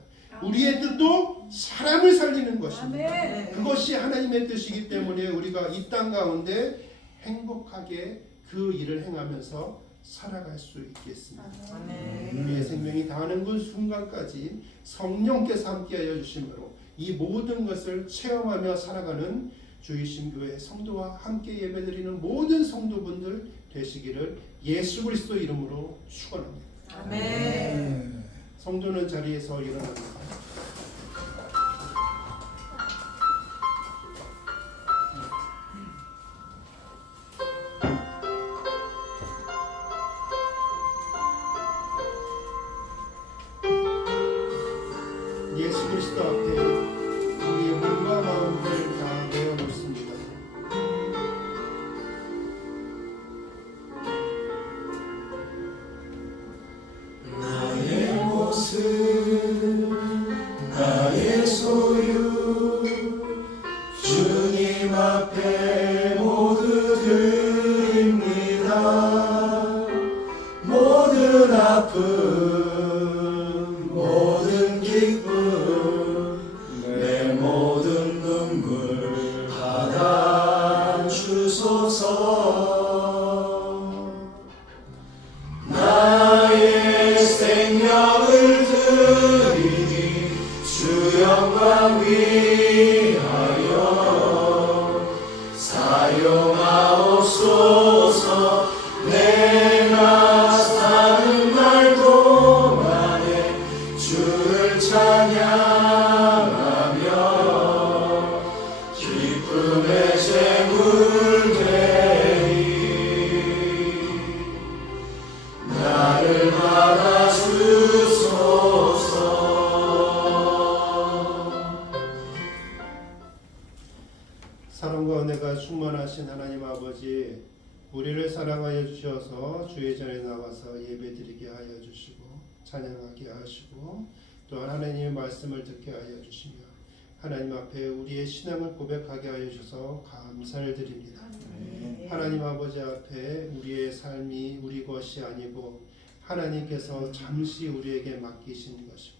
우리의 뜻도 사람을 살리는 것입니다. 그것이 하나님의 뜻이기 때문에 우리가 이 땅 가운데 행복하게 그 일을 행하면서 살아갈 수 있겠습니다. 우리의 생명이 다하는 그 순간까지 성령께서 함께하여 주심으로 이 모든 것을 체험하며 살아가는 주의심교회 성도와 함께 예배드리는 모든 성도분들 되시기를 예수 그리스도 이름으로 축원합니다. 아멘. 성도는 자리에서 일어납니다. 예수 그리스도 앞에 우리의 몸과 마음을 다 내어놓습니다. 나의 모습 나의 소유 주님 앞에 모두 드립니다. 모든 아픔 모든 기쁨 내 모든 눈물 받아주소서. 나의 생명을 드리니 주 영광 위하여 사용하옵소서. 내가 사는 날 동안 주셔서 주의 전에 나와서 예배드리게 하여 주시고 찬양하게 하시고 또한 하나님의 말씀을 듣게 하여 주시며 하나님 앞에 우리의 신앙을 고백하게 하여 주셔서 감사를 드립니다. 하나님 아버지 앞에 우리의 삶이 우리 것이 아니고 하나님께서 잠시 우리에게 맡기신 것이고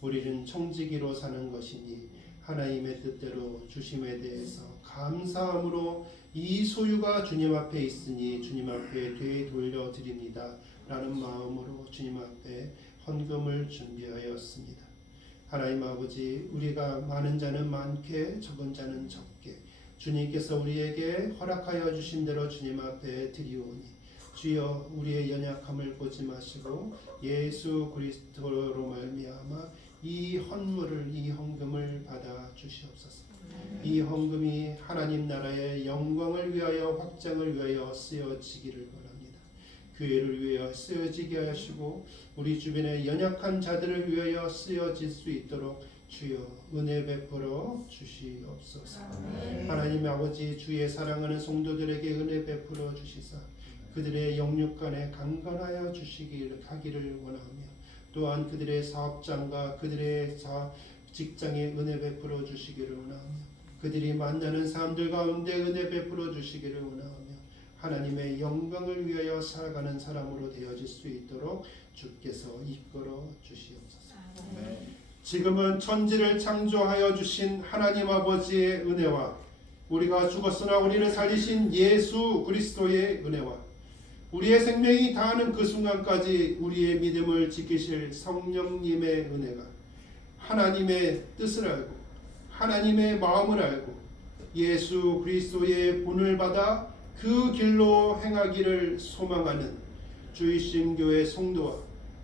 우리는 청지기로 사는 것이니 하나님의 뜻대로 주심에 대해서 감사함으로 이 소유가 주님 앞에 있으니 주님 앞에 되돌려 드립니다 라는 마음으로 주님 앞에 헌금을 준비하였습니다. 하나님 아버지, 우리가 많은 자는 많게 적은 자는 적게 주님께서 우리에게 허락하여 주신 대로 주님 앞에 드리오니 주여 우리의 연약함을 보지 마시고 예수 그리스도로 말미암아 이 헌물을 이 헌금을 받아 주시옵소서. 이 헌금이 하나님 나라의 영광을 위하여 확장을 위하여 쓰여지기를 바랍니다. 교회를 위하여 쓰여지게 하시고 우리 주변의 연약한 자들을 위하여 쓰여질 수 있도록 주여 은혜 베풀어 주시옵소서. 하나님 아버지, 주의 사랑하는 성도들에게 은혜 베풀어 주시사 그들의 영육간에 강건하여 주시기를 하기를 원하며 또한 그들의 사업장과 그들의 직장에 은혜 베풀어 주시기를 원하며 그들이 만나는 사람들 가운데 은혜 베풀어 주시기를 원하며 하나님의 영광을 위하여 살아가는 사람으로 되어질 수 있도록 주께서 이끌어 주시옵소서. 지금은 천지를 창조하여 주신 하나님 아버지의 은혜와 우리가 죽었으나 우리를 살리신 예수 그리스도의 은혜와 우리의 생명이 다하는 그 순간까지 우리의 믿음을 지키실 성령님의 은혜가 하나님의 뜻을 알고 하나님의 마음을 알고 예수 그리스도의 본을 받아 그 길로 행하기를 소망하는 주이심교회 성도와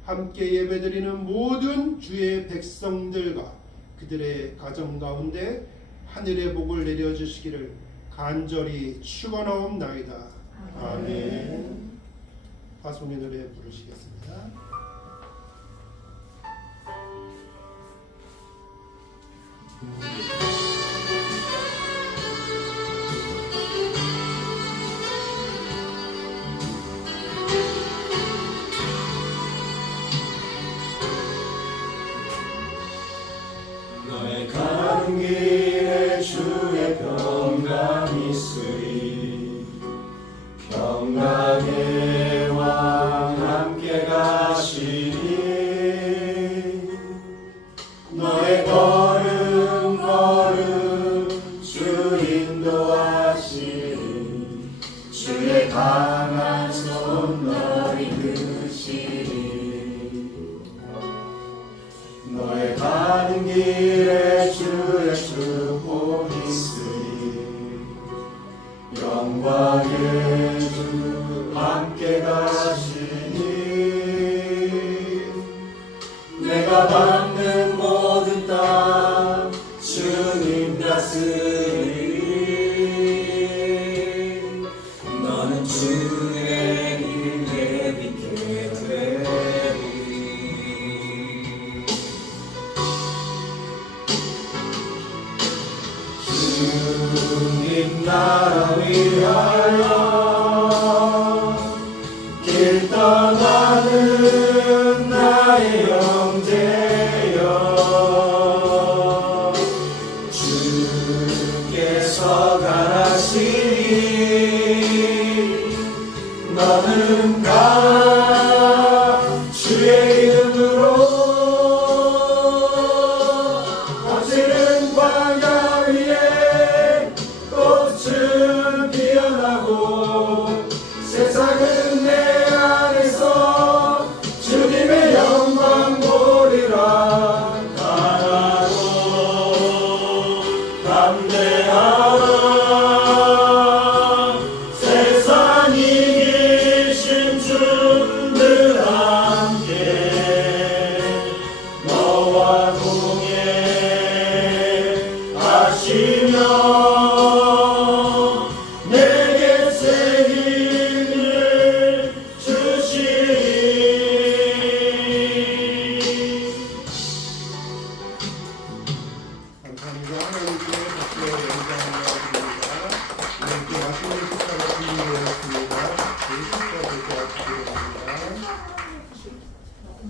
함께 예배드리는 모든 주의 백성들과 그들의 가정 가운데 하늘의 복을 내려주시기를 간절히 축원하옵나이다. 아멘. 파송의 노래 부르시겠습니다. 너의 가는 길에 주의 평강이 있으리 평강의 왕 함께 가시니 너의 걸음 걸음 주 인도하시니 주의 강한 손 너희 드시니 너의 가는 길에 주의 축복 있으리 영광의 주 함께 가시니 내가 받는 모든 땅 주님 다스리리 너는 주의 길에 믿게 되리 주님 나라 위하여 길 떠나는 나의 영